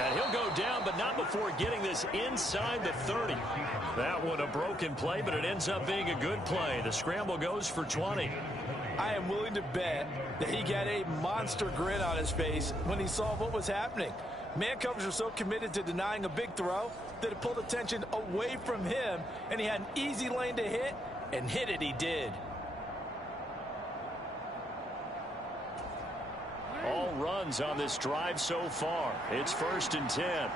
And he'll go down, but not before getting this inside the 30. That one a broken play, but it ends up being a good play. The scramble goes for 20. I am willing to bet that he got a monster grin on his face when he saw what was happening. Man coverage was so committed to denying a big throw that it pulled attention away from him, and he had an easy lane to hit, and hit it he did. All runs on this drive so far. It's 1st and 10.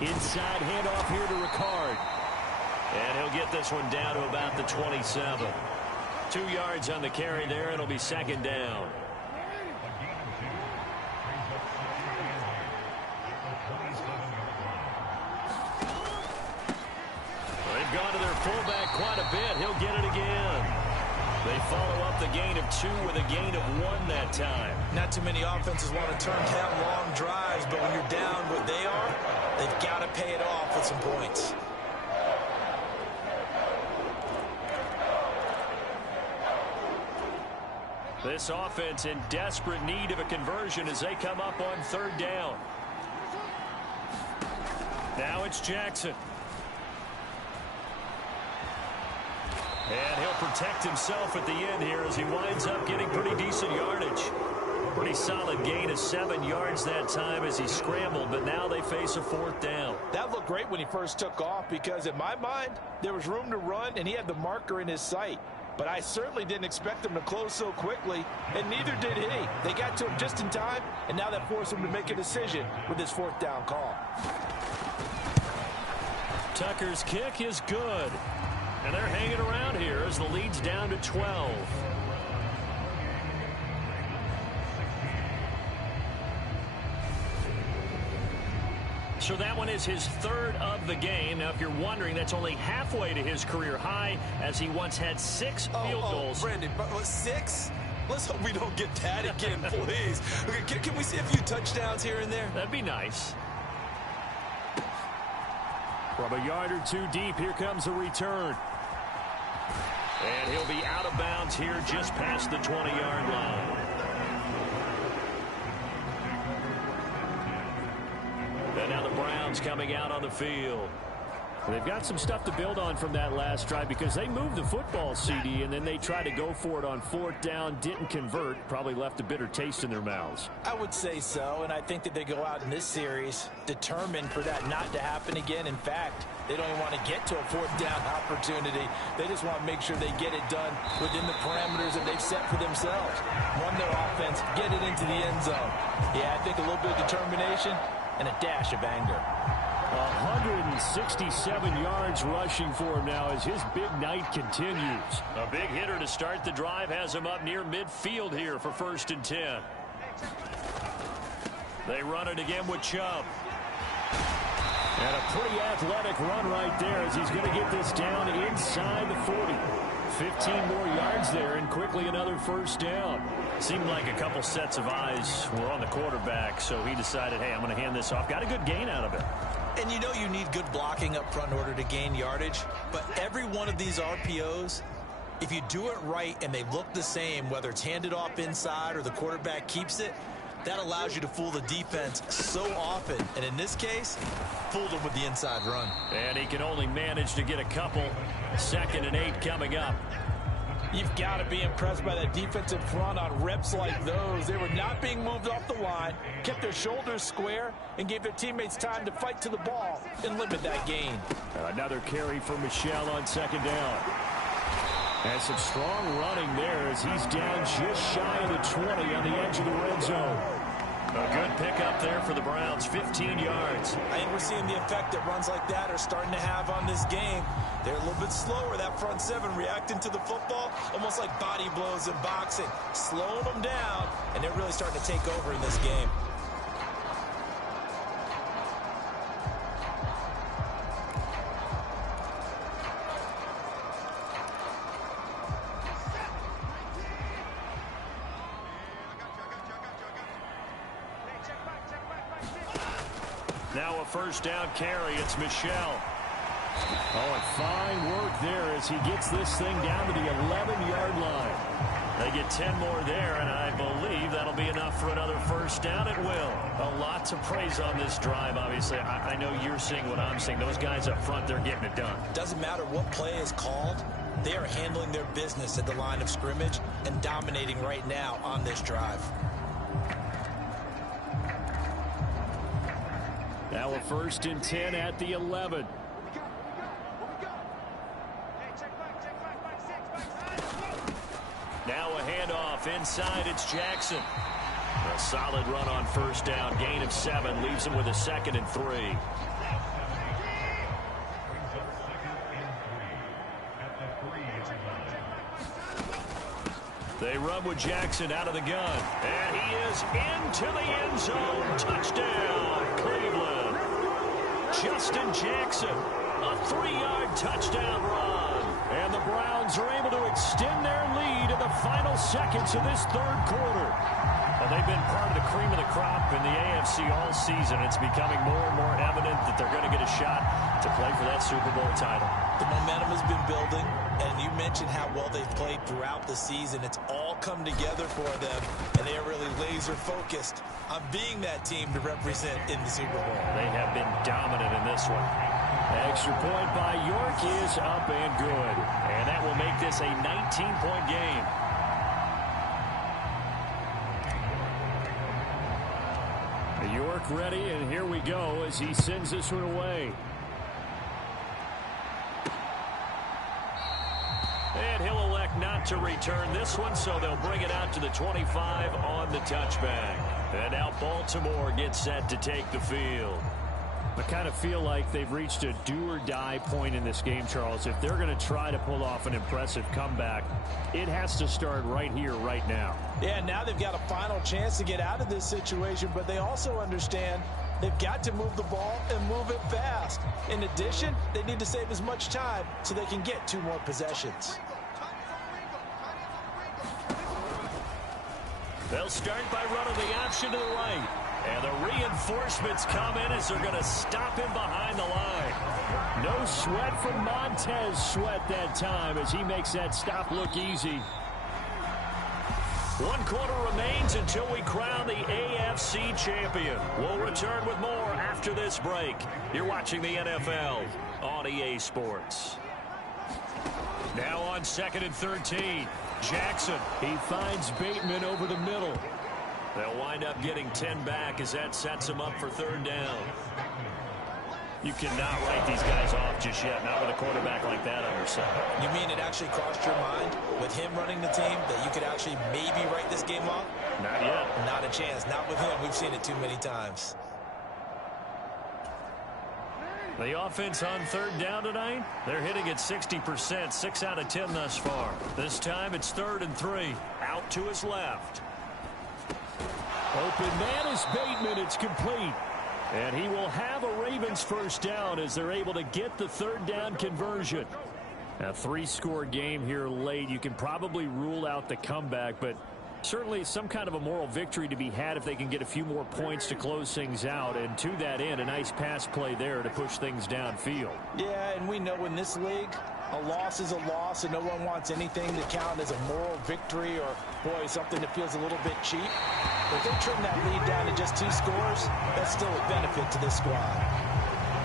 Inside handoff here to Ricard. And he'll get this one down to about the 27. 2 yards on the carry there. It'll be 2nd down. They've gone to their fullback quite a bit. He'll get it again. They follow up the gain of 2 with a gain of 1 that time. Not too many offenses want to turn down long drives, but when you're down what they are, they've got to pay it off with some points. This offense in desperate need of a conversion as they come up on 3rd down. Now it's Jackson. And he'll protect himself at the end here as he winds up getting pretty decent yardage. Pretty solid gain of 7 yards that time as he scrambled, but now they face a 4th down. That looked great when he first took off because in my mind, there was room to run and he had the marker in his sight. But I certainly didn't expect him to close so quickly, and neither did he. They got to him just in time, and now that forced him to make a decision with his 4th down call. Tucker's kick is good. And they're hanging around here as the lead's down to 12. So that one is his 3rd of the game. Now, if you're wondering, that's only halfway to his career high as he once had 6 field goals. Brendan, but 6? Let's hope we don't get that again, please. Okay, can we see a few touchdowns here and there? That'd be nice. From a yard or two deep, here comes a return. And he'll be out of bounds here just past the 20-yard line. And now the Browns coming out on the field. They've got some stuff to build on from that last drive because they moved the football, CD, and then they tried to go for it on 4th down, didn't convert, probably left a bitter taste in their mouths. I would say so, and I think that they go out in this series determined for that not to happen again. In fact, they don't even want to get to a 4th down opportunity. They just want to make sure they get it done within the parameters that they've set for themselves. Run their offense, get it into the end zone. Yeah, I think a little bit of determination and a dash of anger. 167 yards rushing for him now as his big night continues. A big hitter to start the drive has him up near midfield here for 1st and 10. They run it again with Chubb. And a pretty athletic run right there as he's going to get this down inside the 40. 15 more yards there and quickly another 1st down. Seemed like a couple sets of eyes were on the quarterback, so he decided, hey, I'm going to hand this off. Got a good gain out of it. And you know you need good blocking up front in order to gain yardage, but every one of these RPOs, if you do it right and they look the same, whether it's handed off inside or the quarterback keeps it, that allows you to fool the defense so often. And in this case, fooled them with the inside run. And he can only manage to get a couple. 2nd and 8 coming up. You've got to be impressed by that defensive front on reps like those. They were not being moved off the line, kept their shoulders square, and gave their teammates time to fight to the ball and limit that gain. Another carry for Michel on 2nd down. And some strong running there as he's down just shy of the 20 on the edge of the red zone. A good pickup there for the Browns, 15 yards. I think we're seeing the effect that runs like that are starting to have on this game. They're a little bit slower, that front 7, reacting to the football, almost like body blows in boxing, slowing them down, and they're really starting to take over in this game. Now a 1st down carry. It's Michel. Oh, and fine work there as he gets this thing down to the 11-yard line. They get 10 more there, and I believe that'll be enough for another 1st down. It will. A lot to praise on this drive, obviously. I know you're seeing what I'm seeing. Those guys up front, they're getting it done. Doesn't matter what play is called. They are handling their business at the line of scrimmage and dominating right now on this drive. Now a 1st and 10 at the 11. Now a handoff inside. It's Jackson. A solid run on 1st down. Gain of 7 leaves him with a 2nd and 3. They run with Jackson out of the gun. And he is into the end zone. Touchdown, Cleveland. Justin Jackson, a 3-yard touchdown run. And the Browns are able to extend their lead in the final seconds of this 3rd quarter. Well, they've been part of the cream of the crop in the AFC all season. It's becoming more and more evident that they're going to get a shot to play for that Super Bowl title. The momentum has been building, and you mentioned how well they've played throughout the season. It's all come together for them, and they are really laser-focused on being that team to represent in the Super Bowl. They have been dominant in this one. Extra point by York is up and good. And that will make this a 19-point game. York ready, and here we go as he sends this one away. And he'll elect not to return this one, so they'll bring it out to the 25 on the touchback. And now Baltimore gets set to take the field. I kind of feel like they've reached a do-or-die point in this game, Charles. If they're going to try to pull off an impressive comeback, it has to start right here, right now. Yeah, now they've got a final chance to get out of this situation, but they also understand they've got to move the ball and move it fast. In addition, they need to save as much time so they can get 2 more possessions. They'll start by running the option to the right. And the reinforcements come in as they're going to stop him behind the line. No sweat from Montez Sweat that time as he makes that stop look easy. 1 quarter remains until we crown the AFC champion. We'll return with more after this break. You're watching the NFL on EA Sports. Now on 2nd and 13. Jackson, he finds Bateman over the middle. They'll wind up getting 10 back as that sets them up for 3rd down. You cannot write these guys off just yet, not with a quarterback like that on your side. You mean it actually crossed your mind with him running the team that you could actually maybe write this game off? Not yet. Not a chance. Not with him. We've seen it too many times. The offense on 3rd down tonight, they're hitting at 60%, 6 out of 10 thus far. This time it's 3rd and 3, out to his left. Open man is Bateman. It's complete. And he will have a Ravens 1st down as they're able to get the 3rd down conversion. A 3-score game here late. You can probably rule out the comeback, but certainly some kind of a moral victory to be had if they can get a few more points to close things out. And to that end, a nice pass play there to push things downfield. Yeah, and we know in this league, a loss is a loss, and no one wants anything to count as a moral victory or, boy, something that feels a little bit cheap. But if they trim that lead down to just 2 scores, that's still a benefit to this squad.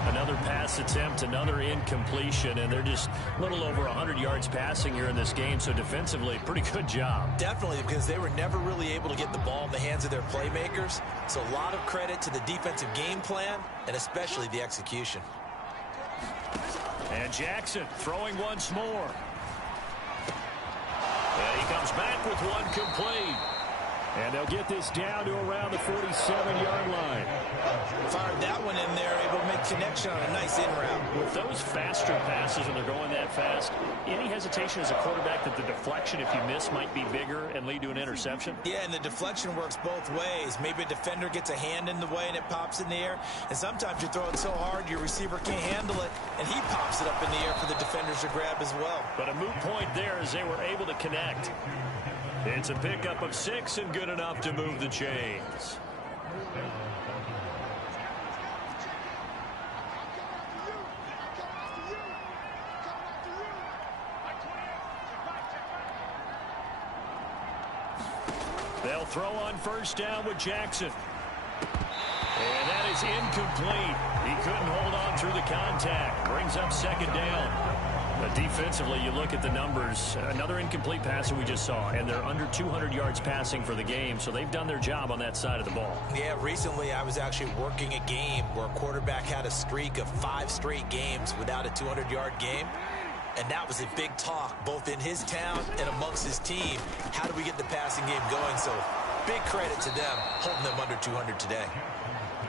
Another pass attempt, another incompletion, and they're just a little over 100 yards passing here in this game, so defensively, pretty good job. Definitely, because they were never really able to get the ball in the hands of their playmakers, so a lot of credit to the defensive game plan and especially the execution. And Jackson throwing once more. And he comes back with one complete. And they'll get this down to around the 47-yard line. Fired that one in there, able to make connection on a nice in route. With those faster passes when they're going that fast, any hesitation as a quarterback that the deflection, if you miss, might be bigger and lead to an interception? Yeah, and the deflection works both ways. Maybe a defender gets a hand in the way and it pops in the air. And sometimes you throw it so hard your receiver can't handle it, and he pops it up in the air for the defenders to grab as well. But a moot point there as they were able to connect. It's a pickup of 6 and good enough to move the chains. They'll throw on 1st down with Jackson. And that is incomplete. He couldn't hold on through the contact. Brings up 2nd down. But defensively, you look at the numbers. Another incomplete pass that we just saw, and they're under 200 yards passing for the game, so they've done their job on that side of the ball. Yeah, recently I was actually working a game where a quarterback had a streak of 5 straight games without a 200-yard game. And that was a big talk, both in his town and amongst his team. How do we get the passing game going? So big credit to them, holding them under 200 today.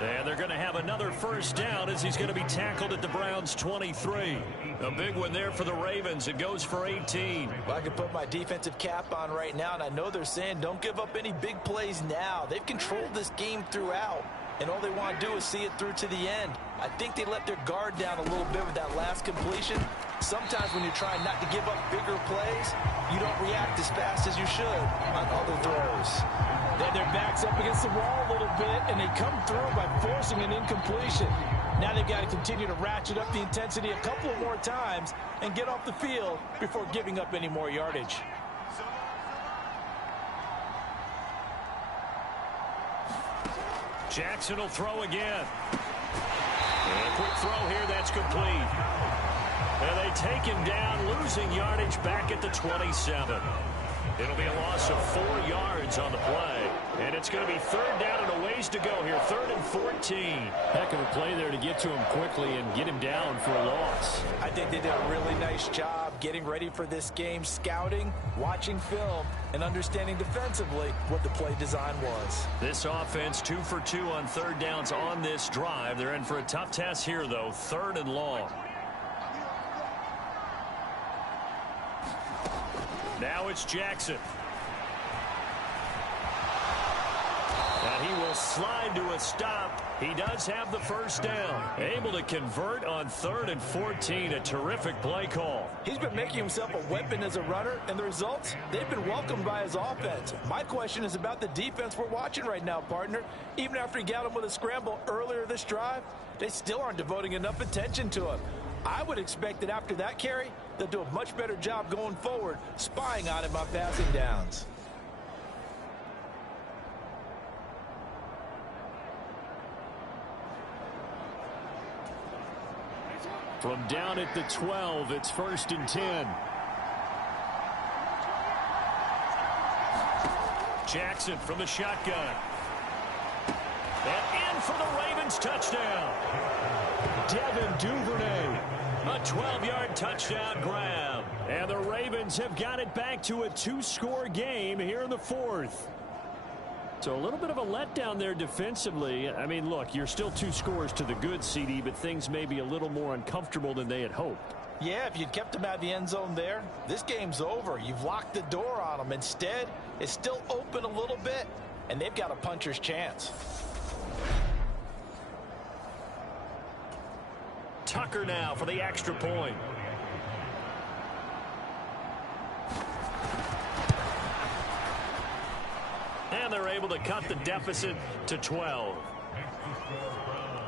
And they're going to have another 1st down as he's going to be tackled at the Browns' 23. A big one there for the Ravens. It goes for 18. Well, I can put my defensive cap on right now, and I know they're saying don't give up any big plays now. They've controlled this game throughout, and all they want to do is see it through to the end. I think they let their guard down a little bit with that last completion. Sometimes when you're trying not to give up bigger plays, you don't react as fast as you should on other throws. Then their back's up against the wall a little bit, and they come through by forcing an incompletion. Now they've got to continue to ratchet up the intensity a couple of more times and get off the field before giving up any more yardage. Jackson will throw again. And a quick throw here, that's complete. And they take him down, losing yardage back at the 27. It'll be a loss of 4 yards on the play. And it's going to be 3rd down and a ways to go here. 3rd and 14. Heck of a play there to get to him quickly and get him down for a loss. I think they did a really nice job getting ready for this game, scouting, watching film, and understanding defensively what the play design was. This offense 2 for 2 on 3rd downs on this drive. They're in for a tough test here, though. 3rd and long. Now it's Jackson. And And he will slide to a stop. He does have the first down. Able to convert on 3rd and 14. A terrific play call. He's been making himself a weapon as a runner, and the results, they've been welcomed by his offense. My question is about the defense we're watching right now, partner. Even after he got him with a scramble earlier this drive, they still aren't devoting enough attention to him. I would expect that after that carry, they'll do a much better job going forward, spying on him on passing downs. From down at the 12, it's 1st and 10. Jackson from the shotgun. And in for the Ravens touchdown. Devin Duvernay. A 12-yard touchdown grab. And the Ravens have got it back to a 2-score game here in the 4th. So a little bit of a letdown there defensively. I mean, look, you're still 2 scores to the good, CD, but things may be a little more uncomfortable than they had hoped. Yeah, if you'd kept them out of the end zone there, this game's over. You've locked the door on them. Instead, it's still open a little bit, and they've got a puncher's chance. Tucker now for the extra point. And they're able to cut the deficit to 12.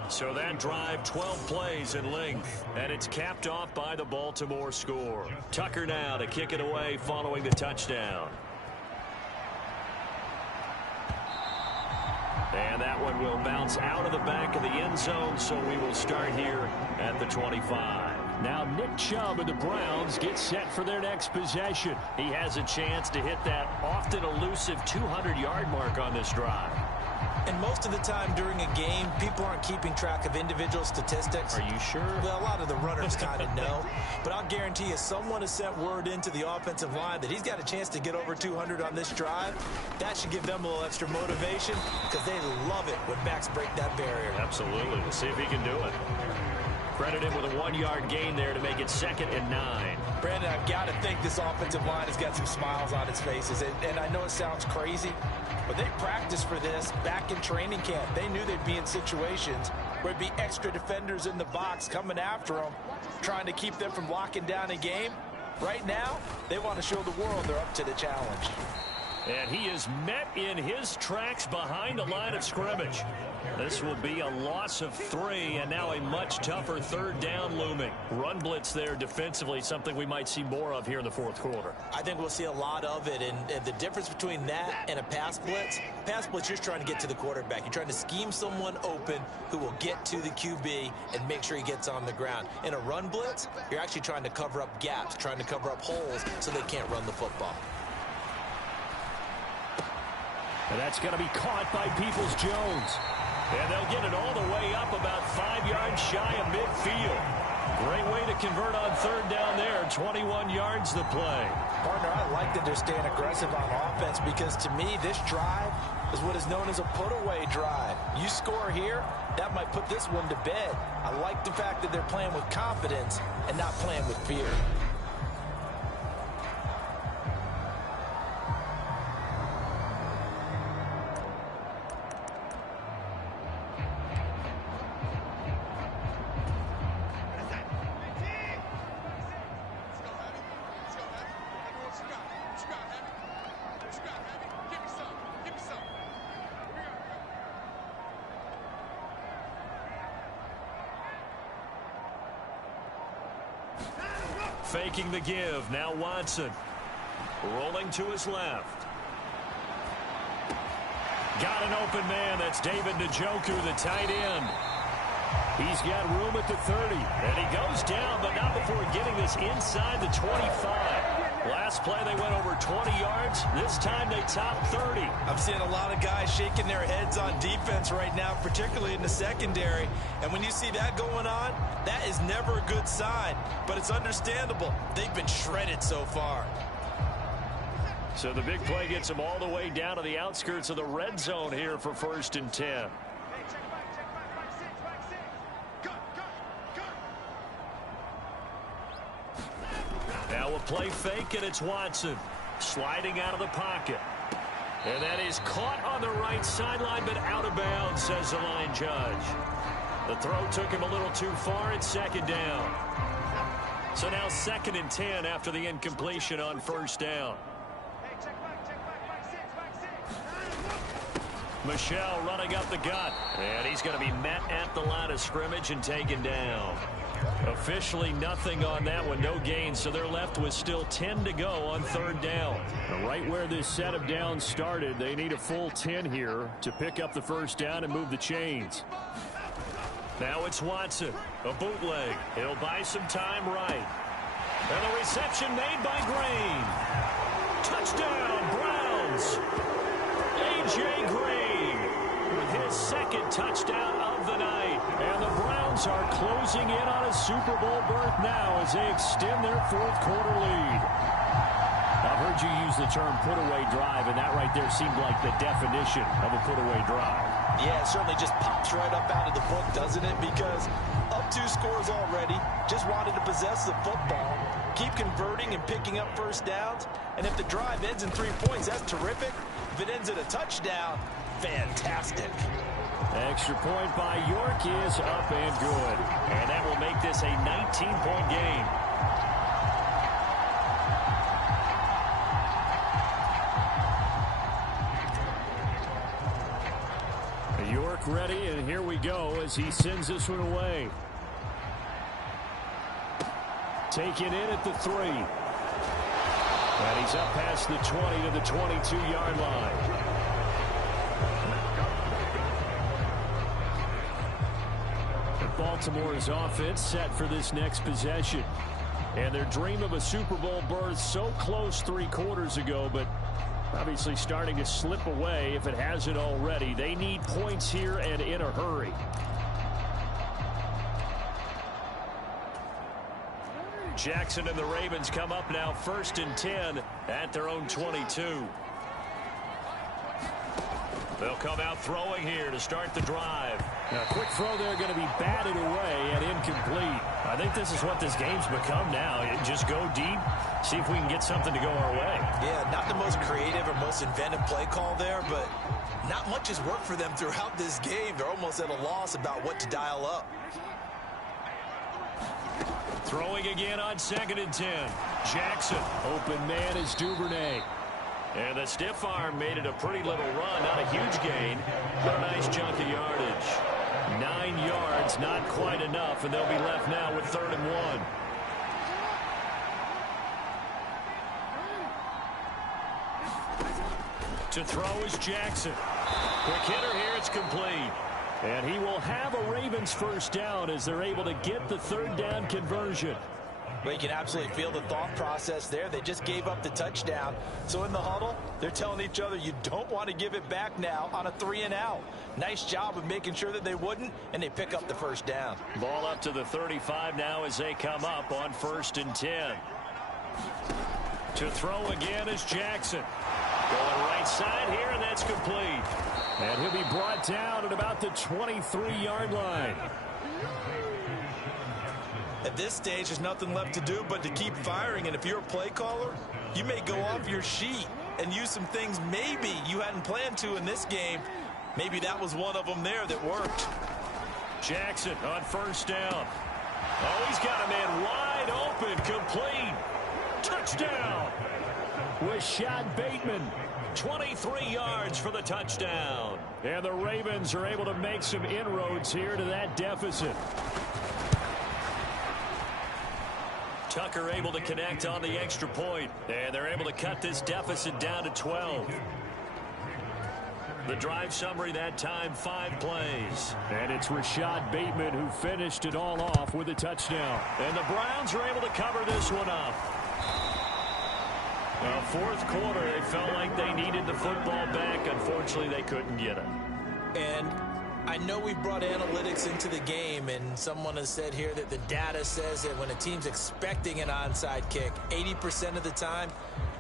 So that drive, 12 plays in length, and it's capped off by the Baltimore score. Tucker now to kick it away following the touchdown. And that one will bounce out of the back of the end zone, so we will start here at the 25. Now Nick Chubb and the Browns get set for their next possession. He has a chance to hit that often elusive 200-yard mark on this drive. And most of the time during a game, people aren't keeping track of individual statistics. Are you sure? Well, a lot of the runners kind of know. But I'll guarantee you someone has sent word into the offensive line that he's got a chance to get over 200 on this drive. That should give them a little extra motivation because they love it when backs break that barrier. Absolutely. We'll see if he can do it. Credit him with a 1-yard gain there to make it 2nd and 9. Brandon, I've got to think this offensive line has got some smiles on its faces. And I know it sounds crazy, but they practiced for this back in training camp. They knew they'd be in situations where there'd be extra defenders in the box coming after them, trying to keep them from locking down a game. Right now, they want to show the world they're up to the challenge. And he is met in his tracks behind the line of scrimmage. This will be a loss of 3, and now a much tougher 3rd down looming. Run blitz there defensively, something we might see more of here in the 4th quarter. I think we'll see a lot of it, and the difference between that and a pass blitz, you're trying to get to the quarterback. You're trying to scheme someone open who will get to the QB and make sure he gets on the ground. In a run blitz, you're actually trying to cover up gaps, trying to cover up holes so they can't run the football. And that's going to be caught by Peoples-Jones. And they'll get it all the way up about 5 yards shy of midfield. Great way to convert on 3rd down there. 21 yards the play. Partner, I like that they're staying aggressive on offense because to me this drive is what is known as a put-away drive. You score here, that might put this one to bed. I like the fact that they're playing with confidence and not playing with fear. Faking the give. Now Watson. Rolling to his left. Got an open man. That's David Njoku, the tight end. He's got room at the 30. And he goes down, but not before getting this inside the 25. Last play, they went over 20 yards. This time, they top 30. I'm seeing a lot of guys shaking their heads on defense right now, particularly in the secondary. And when you see that going on, that is never a good sign. But it's understandable. They've been shredded so far. So the big play gets them all the way down to the outskirts of the red zone here for 1st and 10. Now a play fake, and it's Watson sliding out of the pocket. And that is caught on the right sideline, but out of bounds, says the line judge. The throw took him a little too far. It's second down. So now 2nd and 10 after the incompletion on first down. Michel running up the gut. And he's going to be met at the line of scrimmage and taken down. Officially nothing on that one, no gain, so they're left with still 10 to go on 3rd down. Right where this set of downs started, they need a full 10 here to pick up the first down and move the chains. Now it's Watson, a bootleg. He'll buy some time right. And the reception made by Green. Touchdown, Browns. A.J. Green with his 2nd touchdown of the night. And the Browns are closing in on a Super Bowl berth now as they extend their 4th quarter lead. I've heard you use the term put-away drive, and that right there seemed like the definition of a put-away drive. Yeah, it certainly just pops right up out of the book, doesn't it? Because up 2 scores already, just wanted to possess the football, keep converting and picking up first downs. And if the drive ends in 3 points, that's terrific. If it ends in a touchdown, fantastic. Extra point by York is up and good. And that will make this a 19-point game. York ready, and here we go as he sends this one away. Taken in at the 3. And he's up past the 20 to the 22-yard line. Baltimore's offense set for this next possession. And their dream of a Super Bowl berth so close 3 quarters ago, but obviously starting to slip away if it hasn't already. They need points here and in a hurry. Jackson and the Ravens come up now 1st and 10 at their own 22. They'll come out throwing here to start the drive. Now, quick throw there going to be batted away and incomplete. I think this is what this game's become now. Just go deep, see if we can get something to go our way. Yeah, not the most creative or most inventive play call there, but not much has worked for them throughout this game. They're almost at a loss about what to dial up. Throwing again on 2nd and 10. Jackson. Open man is Duvernay. And the stiff arm made it a pretty little run. Not a huge gain, but a nice chunk of yardage. 9 yards, not quite enough, and they'll be left now with 3rd and 1. To throw is Jackson. Quick hitter here, it's complete. And he will have a Ravens first down as they're able to get the 3rd down conversion. Well, you can absolutely feel the thought process there. They just gave up the touchdown. So in the huddle, they're telling each other, you don't want to give it back now on a 3 and out. Nice job of making sure that they wouldn't, and they pick up the first down. Ball up to the 35 now as they come up on 1st and 10. To throw again is Jackson. Going right side here, and that's complete. And he'll be brought down at about the 23-yard line. At this stage, there's nothing left to do but to keep firing. And if you're a play caller, you may go off your sheet and use some things maybe you hadn't planned to in this game. Maybe that was one of them there that worked. Jackson on 1st down. Oh, he's got a man wide open, complete. Touchdown. Rashad Bateman. 23 yards for the touchdown. And the Ravens are able to make some inroads here to that deficit. Tucker able to connect on the extra point, and they're able to cut this deficit down to 12. The drive summary that time, 5 plays. And it's Rashad Bateman who finished it all off with a touchdown. And the Browns are able to cover this one up. 4th quarter, they felt like they needed the football back. Unfortunately, they couldn't get it. And I know we brought analytics into the game, and someone has said here that the data says that when a team's expecting an onside kick, 80% of the time,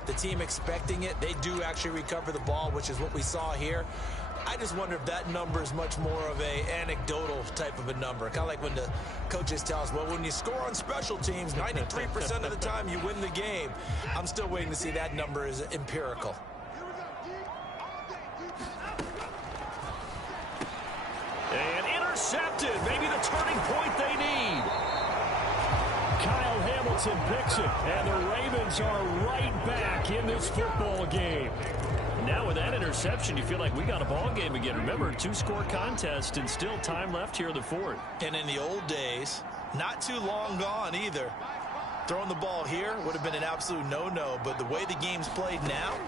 the team expecting it, they do actually recover the ball, which is what we saw here. I just wonder if that number is much more of a anecdotal type of a number. Kind of like when the coaches tell us, well, when you score on special teams, 93% of the time you win the game. I'm still waiting to see that number is empirical. And intercepted. Maybe the turning point they need. Kyle Hamilton picks it, and the Ravens are right back in this football game. Now with that interception, you feel like we got a ball game again. Remember, 2-score contest and still time left here in the fourth. And in the old days, not too long gone either, throwing the ball here would have been an absolute no-no. But the way the game's played now,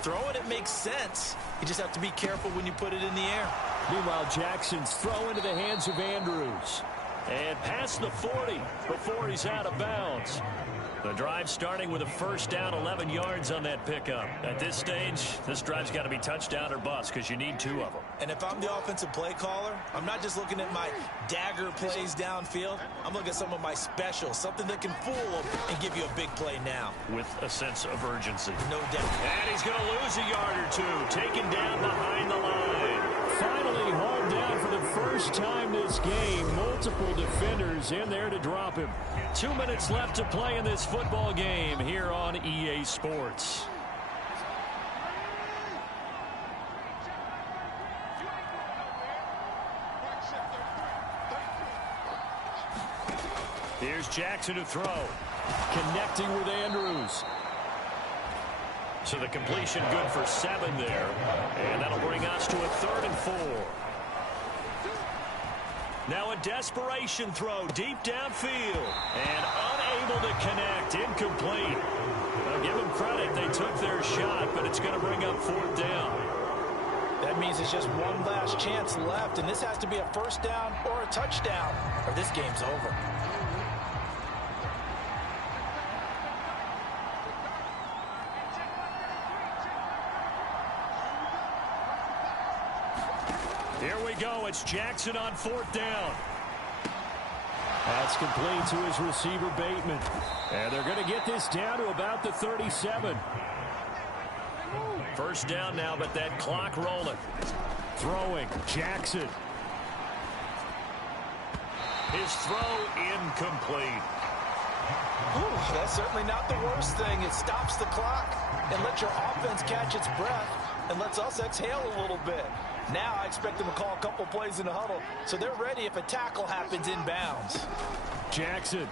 throwing it makes sense. You just have to be careful when you put it in the air. Meanwhile, Jackson's throw into the hands of Andrews. And past the 40 before he's out of bounds. The drive starting with a first down, 11 yards on that pickup. At this stage, this drive's got to be touchdown or bust because you need 2 of them. And if I'm the offensive play caller, I'm not just looking at my dagger plays downfield. I'm looking at some of my specials, something that can fool them and give you a big play now. With a sense of urgency. No doubt. And he's going to lose a yard or 2, taken down behind the line. Finally hauled down for the first time this game. Multiple defenders in there to drop him. 2 minutes left to play in this football game here on EA Sports. Here's Jackson to throw. Connecting with Andrews. So the completion good for 7 there. And that'll bring us to a 3rd and 4. Now a desperation throw deep downfield. And unable to connect. Incomplete. I'll give them credit. They took their shot, but it's going to bring up 4th down. That means it's just one last chance left, and this has to be a first down or a touchdown, or this game's over. Here we go. It's Jackson on 4th down. That's complete to his receiver, Bateman. And they're going to get this down to about the 37. First down now, but that clock rolling. Throwing, Jackson. His throw incomplete. Ooh, that's certainly not the worst thing. It stops the clock and lets your offense catch its breath and lets us exhale a little bit. Now I expect them to call a couple plays in the huddle, so they're ready if a tackle happens inbounds. Jackson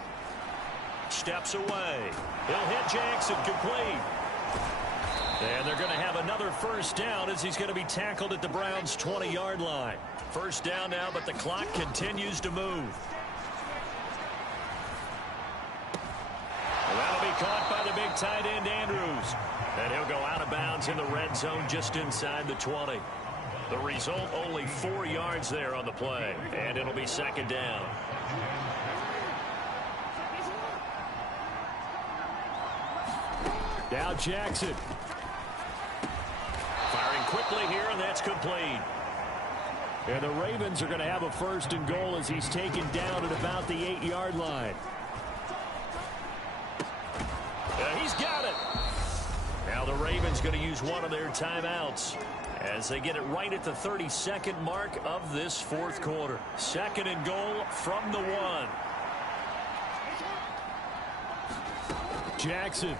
steps away. He'll hit Jackson, complete. And they're going to have another first down as he's going to be tackled at the Browns' 20-yard line. First down now, but the clock continues to move. And that'll be caught by the big tight end, Andrews. And he'll go out of bounds in the red zone just inside the 20. The result, only 4 yards there on the play. And it'll be 2nd down. Now Jackson. Firing quickly here, and that's complete. And the Ravens are going to have a 1st and goal as he's taken down at about the 8-yard line. Yeah, he's got it. Now the Ravens going to use one of their timeouts as they get it right at the 32nd mark of this 4th quarter. 2nd and goal from the 1. Jackson.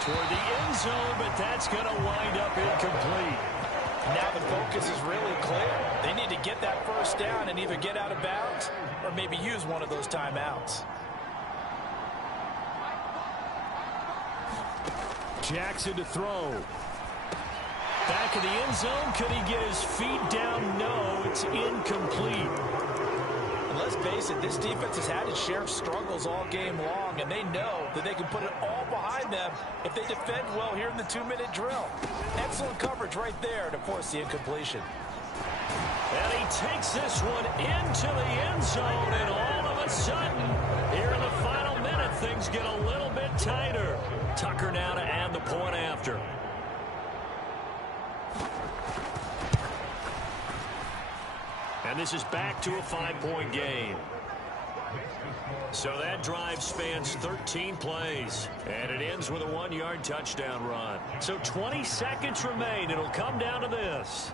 Toward the end zone, but that's going to wind up incomplete. Now the focus is really clear. They need to get that first down and either get out of bounds or maybe use one of those timeouts. Jackson to throw. Back in the end zone. Could he get his feet down? No, it's incomplete. And let's face it, this defense has had its share of struggles all game long, and they know that they can put it all behind them if they defend well here in the 2-minute drill. Excellent coverage right there to force the incompletion. And he takes this one into the end zone, and all of a sudden, here in the final minute, things get a little bit tighter. Tucker now to add the point after. And this is back to a 5-point game. So that drive spans 13 plays, and it ends with a 1-yard touchdown run. So 20 seconds remain. It'll come down to this.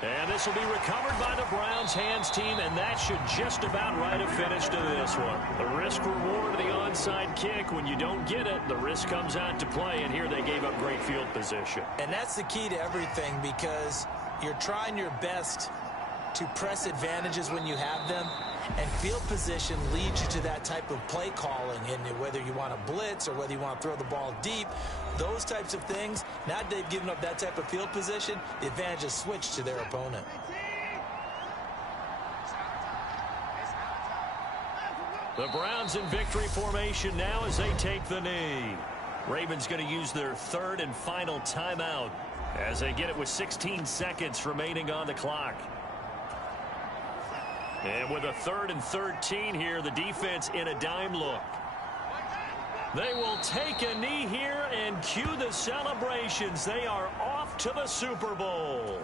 And this will be recovered by the Browns hands team, and that should just about write a finish to this one. The risk reward of the onside kick, when you don't get it, the risk comes out to play, and here they gave up great field position. And that's the key to everything, because you're trying your best to press advantages when you have them, and field position leads you to that type of play calling, and whether you want to blitz or whether you want to throw the ball deep, those types of things. Now they've given up that type of field position, the advantage is switched to their opponent. The Browns in victory formation now as they take the knee. Ravens going to use their third and final timeout as they get it with 16 seconds remaining on the clock. And with a 3rd and 13 here, the defense in a dime look. They will take a knee here and cue the celebrations. They are off to the Super Bowl.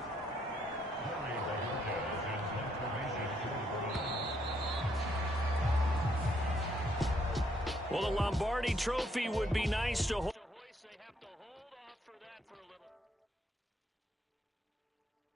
Well, the Lombardi Trophy would be nice to hold.